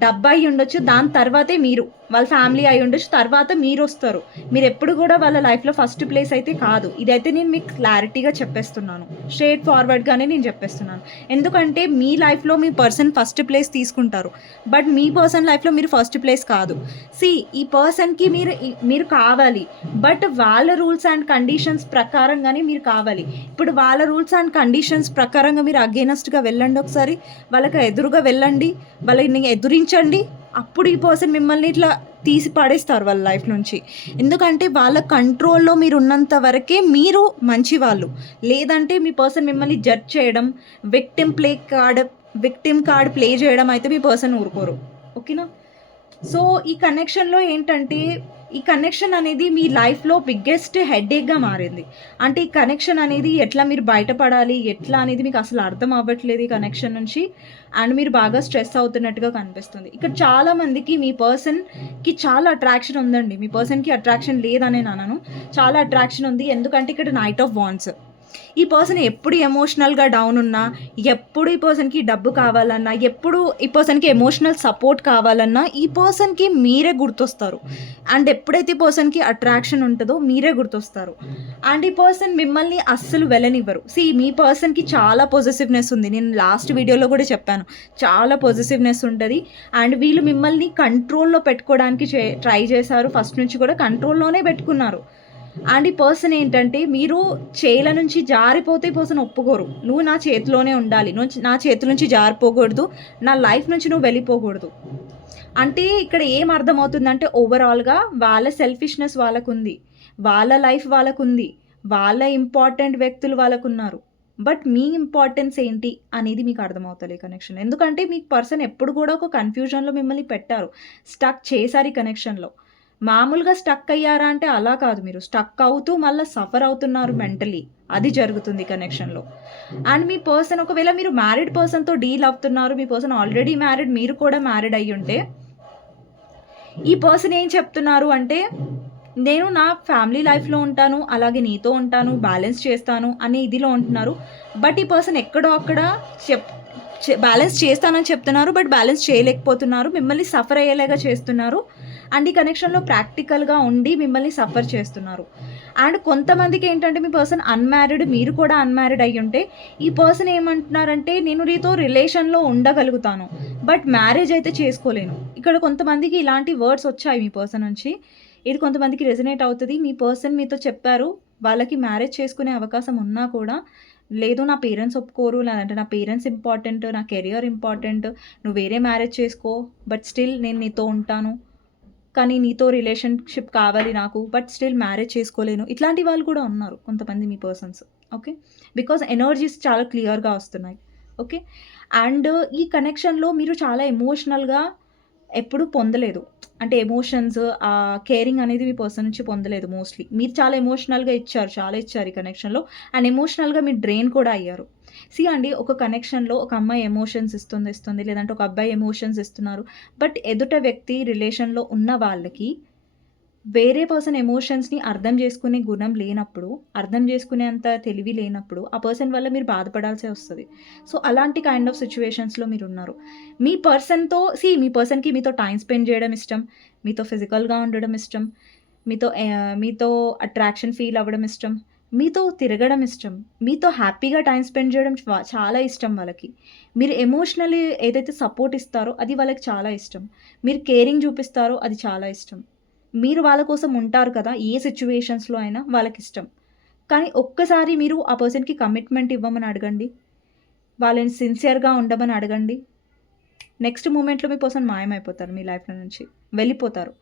డబ్బు అయ్యుండొచ్చు. దాని తర్వాతే మీరు. వాళ్ళ ఫ్యామిలీ అయి ఉండొచ్చు, తర్వాత మీరొస్తారు. మీరెప్పుడు కూడా వాళ్ళ లైఫ్‌లో ఫస్ట్ ప్లేస్ అయితే కాదు. ఇదైతే నేను మీకు క్లారిటీగా చెప్పేస్తున్నాను. స్ట్రెయిట్ ఫార్వర్డ్‌గానే నేను చెప్పేస్తున్నాను. ఎందుకంటే మీ లైఫ్‌లో మీ పర్సన్ ఫస్ట్ ప్లేస్ తీసుకుంటారు. బట్ మీ పర్సన్ లైఫ్‌లో మీరు ఫస్ట్ ప్లేస్ కాదు. ఈ పర్సన్‌కి మీరు కావాలి. బట్ వాళ్ళ రూల్స్ అండ్ కండిషన్స్ ప్రకారంగానే మీరు కావాలి. ఇప్పుడు వాళ్ళ రూల్స్ అండ్ కండిషన్స్ ప్రకారంగా మీరు అగైనెస్ట్‌గా వెళ్ళండి ఒకసారి. వాళ్ళకి ఎదురుగా వెళ్ళండి. వాళ్ళని ఎదురించండి. అప్పుడు ఈ పర్సన్ మిమ్మల్ని ఇట్లా తీసి పడేస్తారు వాళ్ళ లైఫ్ నుంచి. ఎందుకంటే వాళ్ళ కంట్రోల్‌లో మీరున్నంత వరకే మీరు మంచివాళ్ళు. లేదంటే మీ పర్సన్ మిమ్మల్ని జడ్జ్ చేయడం, విక్టిమ్ కార్డ్ ప్లే చేయడం అయితే మీ పర్సన్ ఊరుకోరు. ఓకేనా? సో, ఈ కనెక్షన్‌లో ఏంటంటే, ఈ కనెక్షన్ అనేది మీ లైఫ్‌లో బిగ్గెస్ట్ హెడేక్‌గా మారింది. అంటే ఈ కనెక్షన్ అనేది ఎట్లా మీరు బయటపడాలి, ఎట్లా అనేది మీకు అసలు అర్థం అవ్వట్లేదు ఈ కనెక్షన్ నుంచి. అండ్ మీరు బాగా స్ట్రెస్ అవుతున్నట్టుగా కనిపిస్తుంది. ఇక్కడ చాలా మందికి మీ పర్సన్‌కి చాలా అట్రాక్షన్ ఉందండి. మీ పర్సన్‌కి అట్రాక్షన్ లేదని నేను అనను. చాలా అట్రాక్షన్ ఉంది. ఎందుకంటే ఇక్కడ నైట్ ఆఫ్ వాండ్స్. ఈ పర్సన్ ఎప్పుడు ఎమోషనల్‌గా డౌన్ ఉన్నా, ఎప్పుడు ఈ పర్సన్‌కి డబ్బు కావాలన్నా, ఎప్పుడు ఈ పర్సన్‌కి ఎమోషనల్ సపోర్ట్ కావాలన్నా, ఈ పర్సన్‌కి మీరే గుర్తొస్తారు. అండ్ ఎప్పుడైతే ఈ పర్సన్‌కి అట్రాక్షన్ ఉంటదో మీరే గుర్తొస్తారు. అండ్ ఈ పర్సన్ మిమ్మల్ని అస్సలు వెళ్ళనివ్వరు. మీ పర్సన్‌కి చాలా పొసెసివ్‌నెస్ ఉంది. నేను లాస్ట్ వీడియోలో కూడా చెప్పాను. చాలా పొసెసివ్‌నెస్ ఉంటది. అండ్ వీళ్ళు మిమ్మల్ని కంట్రోల్‌లో పెట్టుకోవడానికి ట్రై చేశారు. ఫస్ట్ నుంచి కూడా కంట్రోల్‌లోనే పెట్టుకున్నారు. అండ్ ఈ పర్సన్ ఏంటంటే, మీరు చేయిల నుంచి జారిపోతే ఈ పర్సన్ ఒప్పుకోరు. నువ్వు నా చేతిలోనే ఉండాలి. నా చేతుల నుంచి జారిపోకూడదు. నా లైఫ్ నుంచి నువ్వు వెళ్ళిపోకూడదు. అంటే ఇక్కడ ఏం అర్థమవుతుందంటే, ఓవరాల్‌గా వాళ్ళ సెల్ఫిష్‌నెస్ వాళ్ళకుంది. వాళ్ళ లైఫ్ వాళ్ళకుంది. వాళ్ళ ఇంపార్టెంట్ వ్యక్తులు వాళ్ళకున్నారు. బట్ మీ ఇంపార్టెన్స్ ఏంటి అనేది మీకు అర్థమవుతలే ఈ కనెక్షన్‌లో. ఎందుకంటే మీ పర్సన్ ఎప్పుడు కూడా ఒక కన్‌ఫ్యూజన్‌లో మిమ్మల్ని పెట్టారు. స్టక్ చేశారు ఈ కనెక్షన్‌లో. మామూలుగా స్టక్ అయ్యారా అంటే అలా కాదు. మీరు స్టక్ అవుతూ మళ్ళా సఫర్ అవుతున్నారు మెంటలీ. అది జరుగుతుంది కనెక్షన్‌లో. అండ్ మీ పర్సన్ ఒకవేళ మీరు మ్యారీడ్ పర్సన్‌తో డీల్ అవుతున్నారు. మీ పర్సన్ ఆల్రెడీ మ్యారీడ్, మీరు కూడా మ్యారీడ్ అయ్యుంటే, ఈ పర్సన్ ఏం చెప్తున్నారు అంటే, నేను నా ఫ్యామిలీ లైఫ్‌లో ఉంటాను, అలాగే నీతో ఉంటాను, బ్యాలెన్స్ చేస్తాను అనే ఇదిలో ఉంటున్నారు. బట్ ఈ పర్సన్ ఎక్కడో అక్కడ చెప్ బ్యాలెన్స్ చేస్తానని చెప్తున్నారు. బట్ బ్యాలెన్స్ చేయలేకపోతున్నారు. మిమ్మల్ని సఫర్ అయ్యేలాగా చేస్తున్నారు. అండ్ ఈ కనెక్షన్‌లో ప్రాక్టికల్‌గా ఉండి మిమ్మల్ని సఫర్ చేస్తున్నారు. అండ్ కొంతమందికి ఏంటంటే, మీ పర్సన్ అన్‌మ్యారీడ్, మీరు కూడా అన్‌మ్యారీడ్ అయ్యుంటే, ఈ పర్సన్ ఏమంటున్నారంటే, నేను నీతో రిలేషన్‌లో ఉండగలుగుతాను. బట్ మ్యారేజ్ అయితే చేసుకోలేను. ఇక్కడ కొంతమందికి ఇలాంటి వర్డ్స్ వచ్చాయి మీ పర్సన్ నుంచి. ఇది కొంతమందికి రెజొనేట్ అవుతది. మీ పర్సన్ మీతో చెప్పారు. వాళ్ళకి మ్యారేజ్ చేసుకునే అవకాశం ఉన్నా కూడా, లేదు నా పేరెంట్స్ ఒప్పుకోరు, లేదంటే నా పేరెంట్స్ ఇంపార్టెంట్, నా కెరియర్ ఇంపార్టెంట్, నువ్వు వేరే మ్యారేజ్ చేసుకో, బట్ స్టిల్ నేను నీతో ఉంటాను. కానీ నీతో రిలేషన్‌షిప్ కావాలి నాకు. బట్ స్టిల్ మ్యారేజ్ చేసుకోలేను. ఇట్లాంటి వాళ్ళు కూడా ఉన్నారు కొంతమంది మీ పర్సన్స్. ఓకే. బికాజ్ ఎనర్జీస్ చాలా క్లియర్‌గా వస్తున్నాయి. ఓకే. అండ్ ఈ కనెక్షన్‌లో మీరు చాలా ఎమోషనల్‌గా ఎప్పుడు పొందలేదు. అంటే ఎమోషన్స్, కేరింగ్ అనేది మీ పర్సన్ నుంచి పొందలేదు మోస్ట్‌లీ. మీరు చాలా ఎమోషనల్‌గా ఇచ్చారు. చాలా ఇచ్చారు ఈ కనెక్షన్‌లో. అండ్ ఎమోషనల్‌గా మీరు డ్రైన్ కూడా అయ్యారు. అండి, ఒక కనెక్షన్‌లో ఒక అమ్మాయి ఎమోషన్స్ ఇస్తుంది. లేదంటే ఒక అబ్బాయి ఎమోషన్స్ ఇస్తున్నారు. బట్ ఎదుట వ్యక్తి రిలేషన్‌లో ఉన్న వాళ్ళకి వేరే పర్సన్ ఎమోషన్స్‌ని అర్థం చేసుకునే గుణం లేనప్పుడు, అర్థం చేసుకునేంత తెలివి లేనప్పుడు, ఆ పర్సన్ వల్ల మీరు బాధపడాల్సే వస్తది. సో, అలాంటి కైండ్ ఆఫ్ సిట్యుయేషన్స్‌లో మీరున్నారు. మీ పర్సన్‌కి మీతో టైమ్ స్పెండ్ చేయడం ఇష్టం. మీతో ఫిజికల్‌గా ఉండడం ఇష్టం. మీతో అట్రాక్షన్ ఫీల్ అవ్వడం ఇష్టం. మీతో తిరగడం ఇష్టం. మీతో హ్యాపీగా టైమ్ స్పెండ్ చేయడం చాలా ఇష్టం వాళ్ళకి. మీరు ఎమోషనల్లీ ఏదైతే సపోర్ట్ ఇస్తారో అది వాళ్ళకి చాలా ఇష్టం. మీరు కేరింగ్ చూపిస్తారో అది చాలా ఇష్టం. మీరు వాళ్ళ కోసం ఉంటారు కదా! ఏ సిట్యుయేషన్స్‌లో అయినా వాళ్ళకిష్టం. కానీ ఒక్కసారి మీరు ఆ పర్సన్‌కి కమిట్మెంట్ ఇవ్వమని అడగండి. వాళ్ళని సిన్సియర్‌గా ఉండమని అడగండి. నెక్స్ట్ మూమెంట్‌లో మీ పర్సన్ మాయమైపోతారు మీ లైఫ్‌లో నుంచి. వెళ్ళిపోతారు.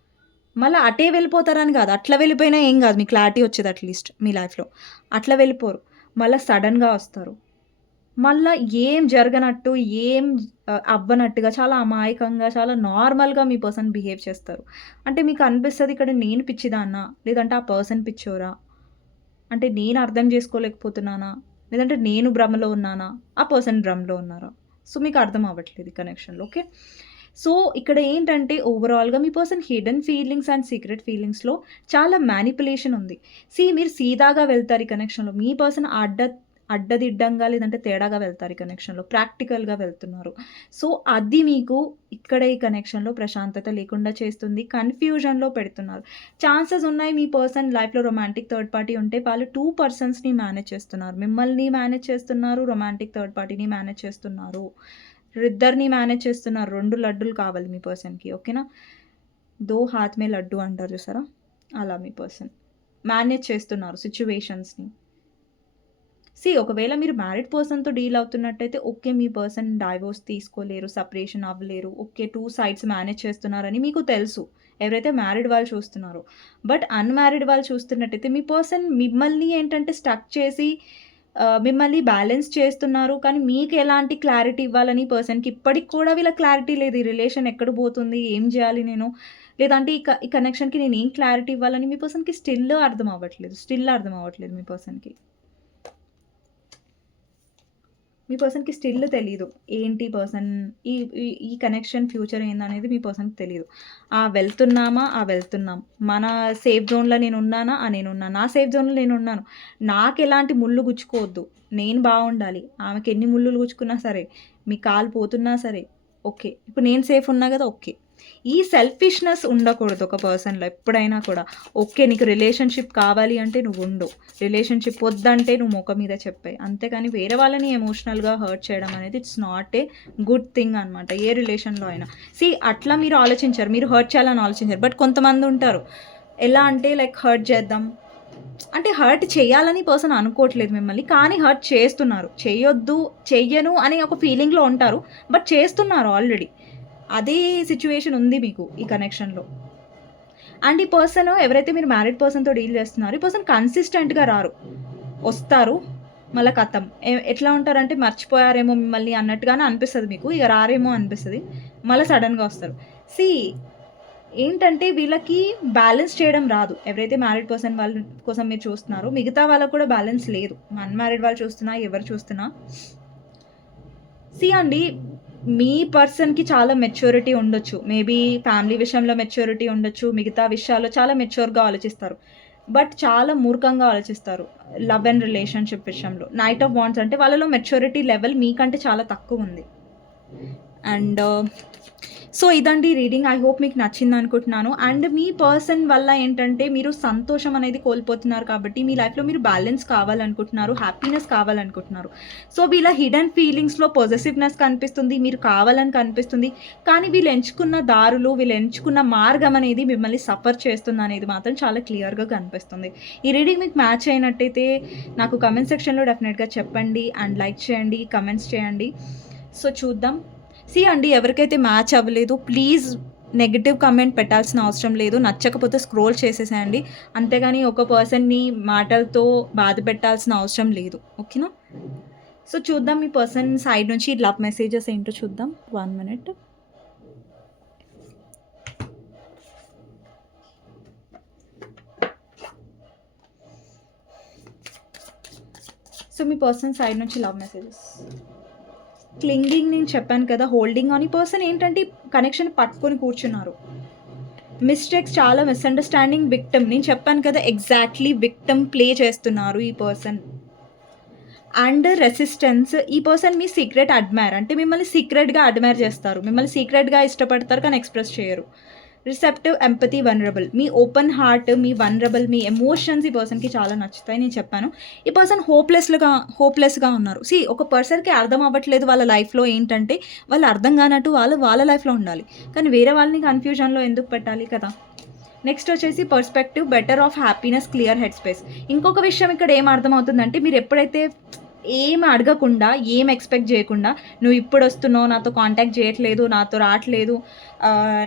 మళ్ళా అటే వెళ్ళిపోతారని గాదు. అట్లా వెళ్ళిపోయినా ఏం గాదు. మీకు క్లారిటీ వచ్చేది అట్‌లీస్ట్ మీ లైఫ్‌లో. అట్లా వెళ్ళిపోరు. మళ్ళా సడెన్‌గా వస్తారు. మళ్ళా ఏం జరగనట్టు, అవ్వనట్టుగా చాలా అమాయకంగా, చాలా నార్మల్‌గా మీ పర్సన్ బిహేవ్ చేస్తారు. అంటే మీకు అనిపిస్తది, ఇక్కడ నేను పిచ్చిదాన్నా? లేదంటే ఆ పర్సన్ పిచ్చోరా? అంటే నేను అర్థం చేసుకోలేకపోతున్నానా? లేదంటే నేను భ్రమలో ఉన్నానా? ఆ పర్సన్ భ్రమలో ఉన్నారా? సో, మీకు అర్థం అవ్వట్లేదు ఈ కనెక్షన్‌లో. ఓకే. సో, ఇక్కడ ఏంటంటే ఓవరాల్‌గా మీ person hidden feelings and secret ఫీలింగ్స్‌లో చాలా మ్యానిపులేషన్ ఉంది. మీరు సీదాగా వెళ్తారు ఈ కనెక్షన్‌లో. మీ పర్సన్ అడ్డదిడ్డంగా లేదంటే తేడాగా వెళ్తారు ఈ కనెక్షన్‌లో. ప్రాక్టికల్‌గా వెళ్తున్నారు. సో, అది మీకు ఇక్కడ ఈ కనెక్షన్‌లో ప్రశాంతత లేకుండా చేస్తుంది. కన్‌ఫ్యూజన్‌లో పెడుతున్నారు. ఛాన్సెస్ ఉన్నాయి మీ పర్సన్ లైఫ్‌లో రొమాంటిక్ థర్డ్ పార్టీ ఉంటే వాళ్ళు 2 పర్సన్స్‌ని మేనేజ్ చేస్తున్నారు. మిమ్మల్ని మేనేజ్ చేస్తున్నారు. రొమాంటిక్ థర్డ్ పార్టీని మేనేజ్ చేస్తున్నారు. ఇద్దరిని మేనేజ్ చేస్తున్నారు. 2 లడ్డులు కావాలి మీ పర్సన్‌కి. ఓకేనా? 2 హాత్ మే లడ్డు అంటారు చూసారా? అలా మీ పర్సన్ మేనేజ్ చేస్తున్నారు సిట్యుయేషన్స్‌ని. ఒకవేళ మీరు మ్యారీడ్ పర్సన్‌తో డీల్ అవుతున్నట్టయితే ఓకే. మీ పర్సన్ డైవోర్స్ తీసుకోలేరు, సెపరేషన్ అవ్వలేరు. ఓకే. 2 సైడ్స్ మేనేజ్ చేస్తున్నారని మీకు తెలుసు. ఎవరైతే మ్యారీడ్ వాళ్ళు చూస్తున్నారో. బట్ అన్‌మ్యారీడ్ వాళ్ళు చూస్తున్నట్టయితే మీ పర్సన్ మిమ్మల్ని ఏంటంటే స్టక్ చేసి మిమ్మల్ని బ్యాలెన్స్ చేస్తున్నారు. కానీ మీకు ఎలాంటి క్లారిటీ ఇవ్వాలని పర్సన్‌కి ఇప్పటికి కూడా వీళ్ళకి క్లారిటీ లేదు. ఈ రిలేషన్ ఎక్కడ పోతుంది? ఏం చేయాలి నేను? లేదంటే ఈ కనెక్షన్‌కి నేను ఏం క్లారిటీ ఇవ్వాలని మీ పర్సన్‌కి స్టిల్ అర్థం అవ్వట్లేదు మీ పర్సన్‌కి. మీ పర్సన్‌కి స్టిల్ తెలీదు. ఏంటి పర్సన్ ఈ ఈ ఈ కనెక్షన్ ఫ్యూచర్ ఏందనేది మీ పర్సన్‌కి తెలీదు. వెళ్తున్నాం. మన సేఫ్ జోన్‌లో నేనున్నానా? నేనున్నాను. నా సేఫ్ జోన్‌లో నేనున్నాను. నాకెలాంటి ముళ్ళు గుచ్చుకోవద్దు. నేను బావుండాలి. ఆమెకెన్ని ముల్లులు గుచ్చుకున్నా సరే, మీ కాలు పోతున్నా సరే, ఓకే. ఇప్పుడు నేను సేఫ్ ఉన్నా గదా! ఓకే. ఈ సెల్ఫిష్‌నెస్ ఉండకూడదు ఒక పర్సన్‌లో ఎప్పుడైనా కూడా. ఓకే. నీకు రిలేషన్‌షిప్ కావాలి అంటే నువ్వుండు. రిలేషన్‌షిప్ వద్దంటే నువ్వు మొఖం మీద చెప్పేయి. అంతేగాని వేరే వాళ్ళని ఎమోషనల్‌గా హర్ట్ చేయడం అనేది it's not a good thing అనమాట. ఏ రిలేషన్‌లో అయినా. అట్లా మీరు ఆలోచించరు. మీరు హర్ట్ చేయాలని ఆలోచించరు. బట్ కొంతమంది ఉంటారు. ఎలా అంటే లైక్ హర్ట్ చేద్దాం. అంటే హర్ట్ చేయాలని పర్సన్ అనుకోవట్లేదు మిమ్మల్ని. కానీ హర్ట్ చేస్తున్నారు. చెయ్యను అనే ఒక ఫీలింగ్‌లో ఉంటారు. బట్ చేస్తున్నారు ఆల్రెడీ. అదే సిట్యుయేషన్ ఉంది మీకు ఈ కనెక్షన్‌లో. అండ్ ఈ పర్సన్ ఎవరైతే మీరు మ్యారీడ్ పర్సన్‌తో డీల్ చేస్తున్నారో, ఈ పర్సన్ కన్సిస్టెంట్‌గా రారు. వస్తారు, మళ్ళా ఖతం. ఎట్లా ఉంటారంటే మర్చిపోయారేమో మిమ్మల్ని అన్నట్టుగానే అనిపిస్తది మీకు. ఇక రారేమో అనిపిస్తది. మళ్ళా సడెన్‌గా వస్తారు. ఏంటంటే వీళ్ళకి బ్యాలెన్స్ చేయడం రాదు. ఎవరైతే మ్యారీడ్ పర్సన్ వాళ్ళ కోసం మీరు చూస్తున్నారో, మిగతా వాళ్ళకి కూడా బ్యాలెన్స్ లేదు. అన్‌మ్యారీడ్ వాళ్ళు చూస్తున్నా, ఎవరు చూస్తున్నా. అండి, మీ పర్సన్‌కి చాలా మెచ్యూరిటీ ఉండొచ్చు. మేబీ ఫ్యామిలీ విషయంలో మెచ్యూరిటీ ఉండొచ్చు. మిగతా విషయాల్లో చాలా మెచ్యూర్‌గా ఆలోచిస్తారు. బట్ చాలా మూర్ఖంగా ఆలోచిస్తారు. లవ్ అండ్ రిలేషన్‌షిప్ విషయంలో. నైట్ ఆఫ్ వాండ్స్ అంటే వాళ్ళలో మెచ్యూరిటీ లెవెల్ మీకంటే చాలా తక్కువుంది. అండ్ ఇదండి రీడింగ్. ఐ హోప్ మీకు నచ్చిందనుకుంటున్నాను. అండ్ మీ పర్సన్ వల్ల ఏంటంటే మీరు సంతోషం అనేది కోల్పోతున్నారు కాబట్టి మీ లైఫ్‌లో మీరు బ్యాలెన్స్ కావాలనుకుంటున్నారు. హ్యాపీనెస్ కావాలనుకుంటున్నారు. వీళ్ళ హిడెన్ ఫీలింగ్స్‌లో పొసెసివ్‌నెస్ కనిపిస్తుంది. మీరు కావాలని కనిపిస్తుంది. కానీ వీళ్ళు ఎంచుకున్న దారులు, వీళ్ళు ఎంచుకున్న మార్గం అనేది మిమ్మల్ని సఫర్ చేస్తుందనేది మాత్రం చాలా క్లియర్‌గా కనిపిస్తుంది. ఈ రీడింగ్ మీకు మ్యాచ్ అయినట్టయితే నాకు కామెంట్ సెక్షన్‌లో డెఫినెట్‌గా చెప్పండి. అండ్ లైక్ చేయండి, కమెంట్స్ చేయండి. చూద్దాం. అండి, ఎవరికైతే మ్యాచ్ అవ్వలేదు ప్లీజ్ నెగెటివ్ కామెంట్ పెట్టాల్సిన అవసరం లేదు. నచ్చకపోతే స్క్రోల్ చేసేసేయండి. అంతేగాని ఒక పర్సన్‌ని మాటలతో బాధ పెట్టాల్సిన అవసరం లేదు. ఓకేనా? చూద్దాం మీ పర్సన్ సైడ్ నుంచి లవ్ మెసేజెస్ ఏంటో చూద్దాం. 1 మినిట్. మీ పర్సన్ సైడ్ నుంచి లవ్ మెసేజెస్. క్లింగింగ్ నేను చెప్పాను కదా, హోల్డింగ్ ఆన్. ఈ పర్సన్ ఏంటంటే కనెక్షన్ పట్టుకొని కూర్చున్నారు. మిస్టేక్స్, చాలా మిస్అండర్స్టాండింగ్, విక్టిమ్. నేను చెప్పాను కదా, ఎగ్జాక్ట్లీ విక్టిమ్ ప్లే చేస్తున్నారు ఈ పర్సన్. And resistance. ఈ పర్సన్ మీ సీక్రెట్ అడ్మైర్, అంటే మిమ్మల్ని సీక్రెట్గా అడ్మైర్ చేస్తారు. మిమ్మల్ని సీక్రెట్గా ఇష్టపడతారు కానీ ఎక్స్ప్రెస్ చేయరు. Receptive, empathy, vulnerable. మీ ఓపెన్ హార్ట్, మీ వనరబుల్, మీ ఎమోషన్స్ ఈ పర్సన్‌కి చాలా నచ్చుతాయి. నేను చెప్పాను. ఈ పర్సన్ హోప్లెస్‌గా ఉన్నారు. ఒక పర్సన్‌కి అర్థం అవ్వట్లేదు వాళ్ళ లైఫ్‌లో ఏంటంటే, వాళ్ళు అర్థం కానట్టు వాళ్ళ లైఫ్‌లో ఉండాలి. కానీ వేరే వాళ్ళని కన్ఫ్యూజన్‌లో ఎందుకు పెట్టాలి కదా! నెక్స్ట్ వచ్చేసి perspective, better of happiness, clear head space. ఇంకొక విషయం ఇక్కడ ఏం అర్థమవుతుందంటే, మీరు ఎప్పుడైతే ఏం అడగకుండా, ఏం ఎక్స్పెక్ట్ చేయకుండా, నువ్వు ఇప్పుడు వస్తున్నావు, నాతో కాంటాక్ట్ చేయట్లేదు, నాతో రావట్లేదు,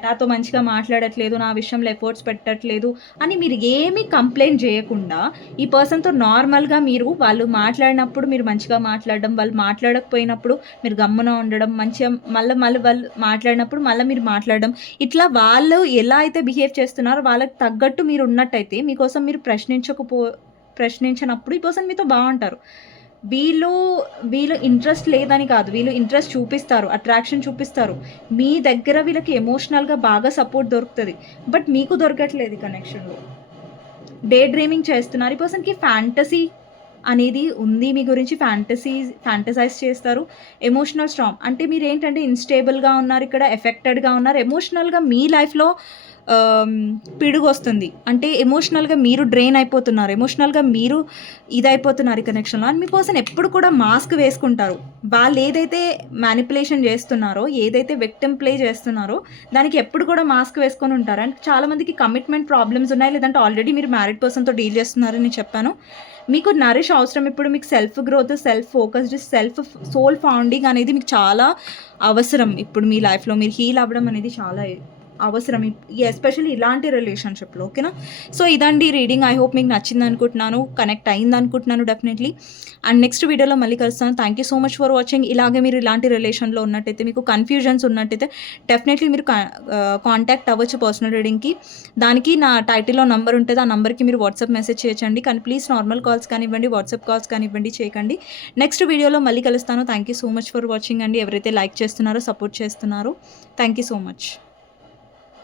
నాతో మంచిగా మాట్లాడట్లేదు, నా విషయంలో ఎఫర్ట్స్ పెట్టట్లేదు అని మీరు ఏమీ కంప్లైంట్ చేయకుండా, ఈ పర్సన్తో నార్మల్గా వాళ్ళు మాట్లాడినప్పుడు మీరు మంచిగా మాట్లాడడం, వాళ్ళు మాట్లాడకపోయినప్పుడు మీరు గమ్మున ఉండడం, మంచిగా మళ్ళీ వాళ్ళు మాట్లాడినప్పుడు మళ్ళీ మీరు మాట్లాడడం, ఇట్లా వాళ్ళు ఎలా అయితే బిహేవ్ చేస్తున్నారో వాళ్ళకి తగ్గట్టు మీరు ఉన్నట్టయితే, మీకోసం మీరు ప్రశ్నించినప్పుడు ఈ పర్సన్ మీతో బాగుంటారు. వీళ్ళు ఇంట్రెస్ట్ లేదని కాదు, వీళ్ళు ఇంట్రెస్ట్ చూపిస్తారు, అట్రాక్షన్ చూపిస్తారు. మీ దగ్గర వీళ్ళకి ఎమోషనల్గా బాగా సపోర్ట్ దొరుకుతుంది. బట్ మీకు దొరకట్లేదు ఈ కనెక్షన్లో. డే డ్రీమింగ్ చేస్తున్నారు. ఈ పర్సన్కి ఫ్యాంటసీ అనేది ఉంది మీ గురించి, ఫ్యాంటసైజ్ చేస్తారు. ఎమోషనల్ స్టార్మ్ అంటే మీరేంటంటే ఇన్‌స్టేబుల్‌గా ఉన్నారు ఇక్కడ, ఎఫెక్టెడ్‌గా ఉన్నారు. ఎమోషనల్‌గా మీ లైఫ్‌లో పిడుగొస్తుంది. అంటే ఎమోషనల్‌గా మీరు డ్రైన్ అయిపోతున్నారు. ఎమోషనల్‌గా మీరు ఇదైపోతున్నారు ఈ కనెక్షన్‌లో. అండ్ మీ పర్సన్ ఎప్పుడు కూడా మాస్క్ వేసుకుంటారు. వాళ్ళు ఏదైతే మ్యానిపులేషన్ చేస్తున్నారో, ఏదైతే విక్టిమ్ ప్లే చేస్తున్నారో దానికి ఎప్పుడు కూడా మాస్క్ వేసుకొని ఉంటారు. అండ్ చాలామందికి కమిట్మెంట్ ప్రాబ్లమ్స్ ఉన్నాయి. లేదంటే ఆల్రెడీ మీరు మ్యారీడ్ పర్సన్‌తో డీల్ చేస్తున్నారని చెప్పాను. మీకు నరిష్ అవసరం. ఇప్పుడు మీకు self growth, self focused, soul founding అనేది మీకు చాలా అవసరం. ఇప్పుడు మీ లైఫ్‌లో మీరు హీల్ అవ్వడం అనేది చాలా అవసరం. ఎస్పెషల్లీ ఇలాంటి రిలేషన్‌షిప్‌లో. ఓకేనా? సో, ఇదండి రీడింగ్. ఐ హోప్ మీకు నచ్చిందనుకుంటున్నాను. కనెక్ట్ అయిందనుకుంటున్నాను డెఫినెట్లీ. అండ్ నెక్స్ట్ వీడియోలో మళ్ళీ కలుస్తాను. Thank you so much for watching. ఇలాగే మీరు ఇలాంటి రిలేషన్‌లో ఉన్నట్టయితే, మీకు కన్‌ఫ్యూజన్స్ ఉన్నట్టయితే డెఫినెట్లీ మీరు కాంటాక్ట్ అవ్వచ్చు పర్సనల్ రీడింగ్‌కి. దానికి నా టైటిల్‌లో నంబర్ ఉంటది. ఆ నంబర్‌కి మీరు వాట్సాప్ మెసేజ్ చేయొచ్చండి. కానీ ప్లీజ్ నార్మల్ కాల్స్ కానివ్వండి, వాట్సాప్ కాల్స్ కానివ్వండి చేయకండి. నెక్స్ట్ వీడియోలో మళ్ళీ కలుస్తాను. Thank you so much for watching అండి. ఎవరైతే లైక్ చేస్తున్నారో, సపోర్ట్ చేస్తున్నారో థ్యాంక్ యూ సో మచ్.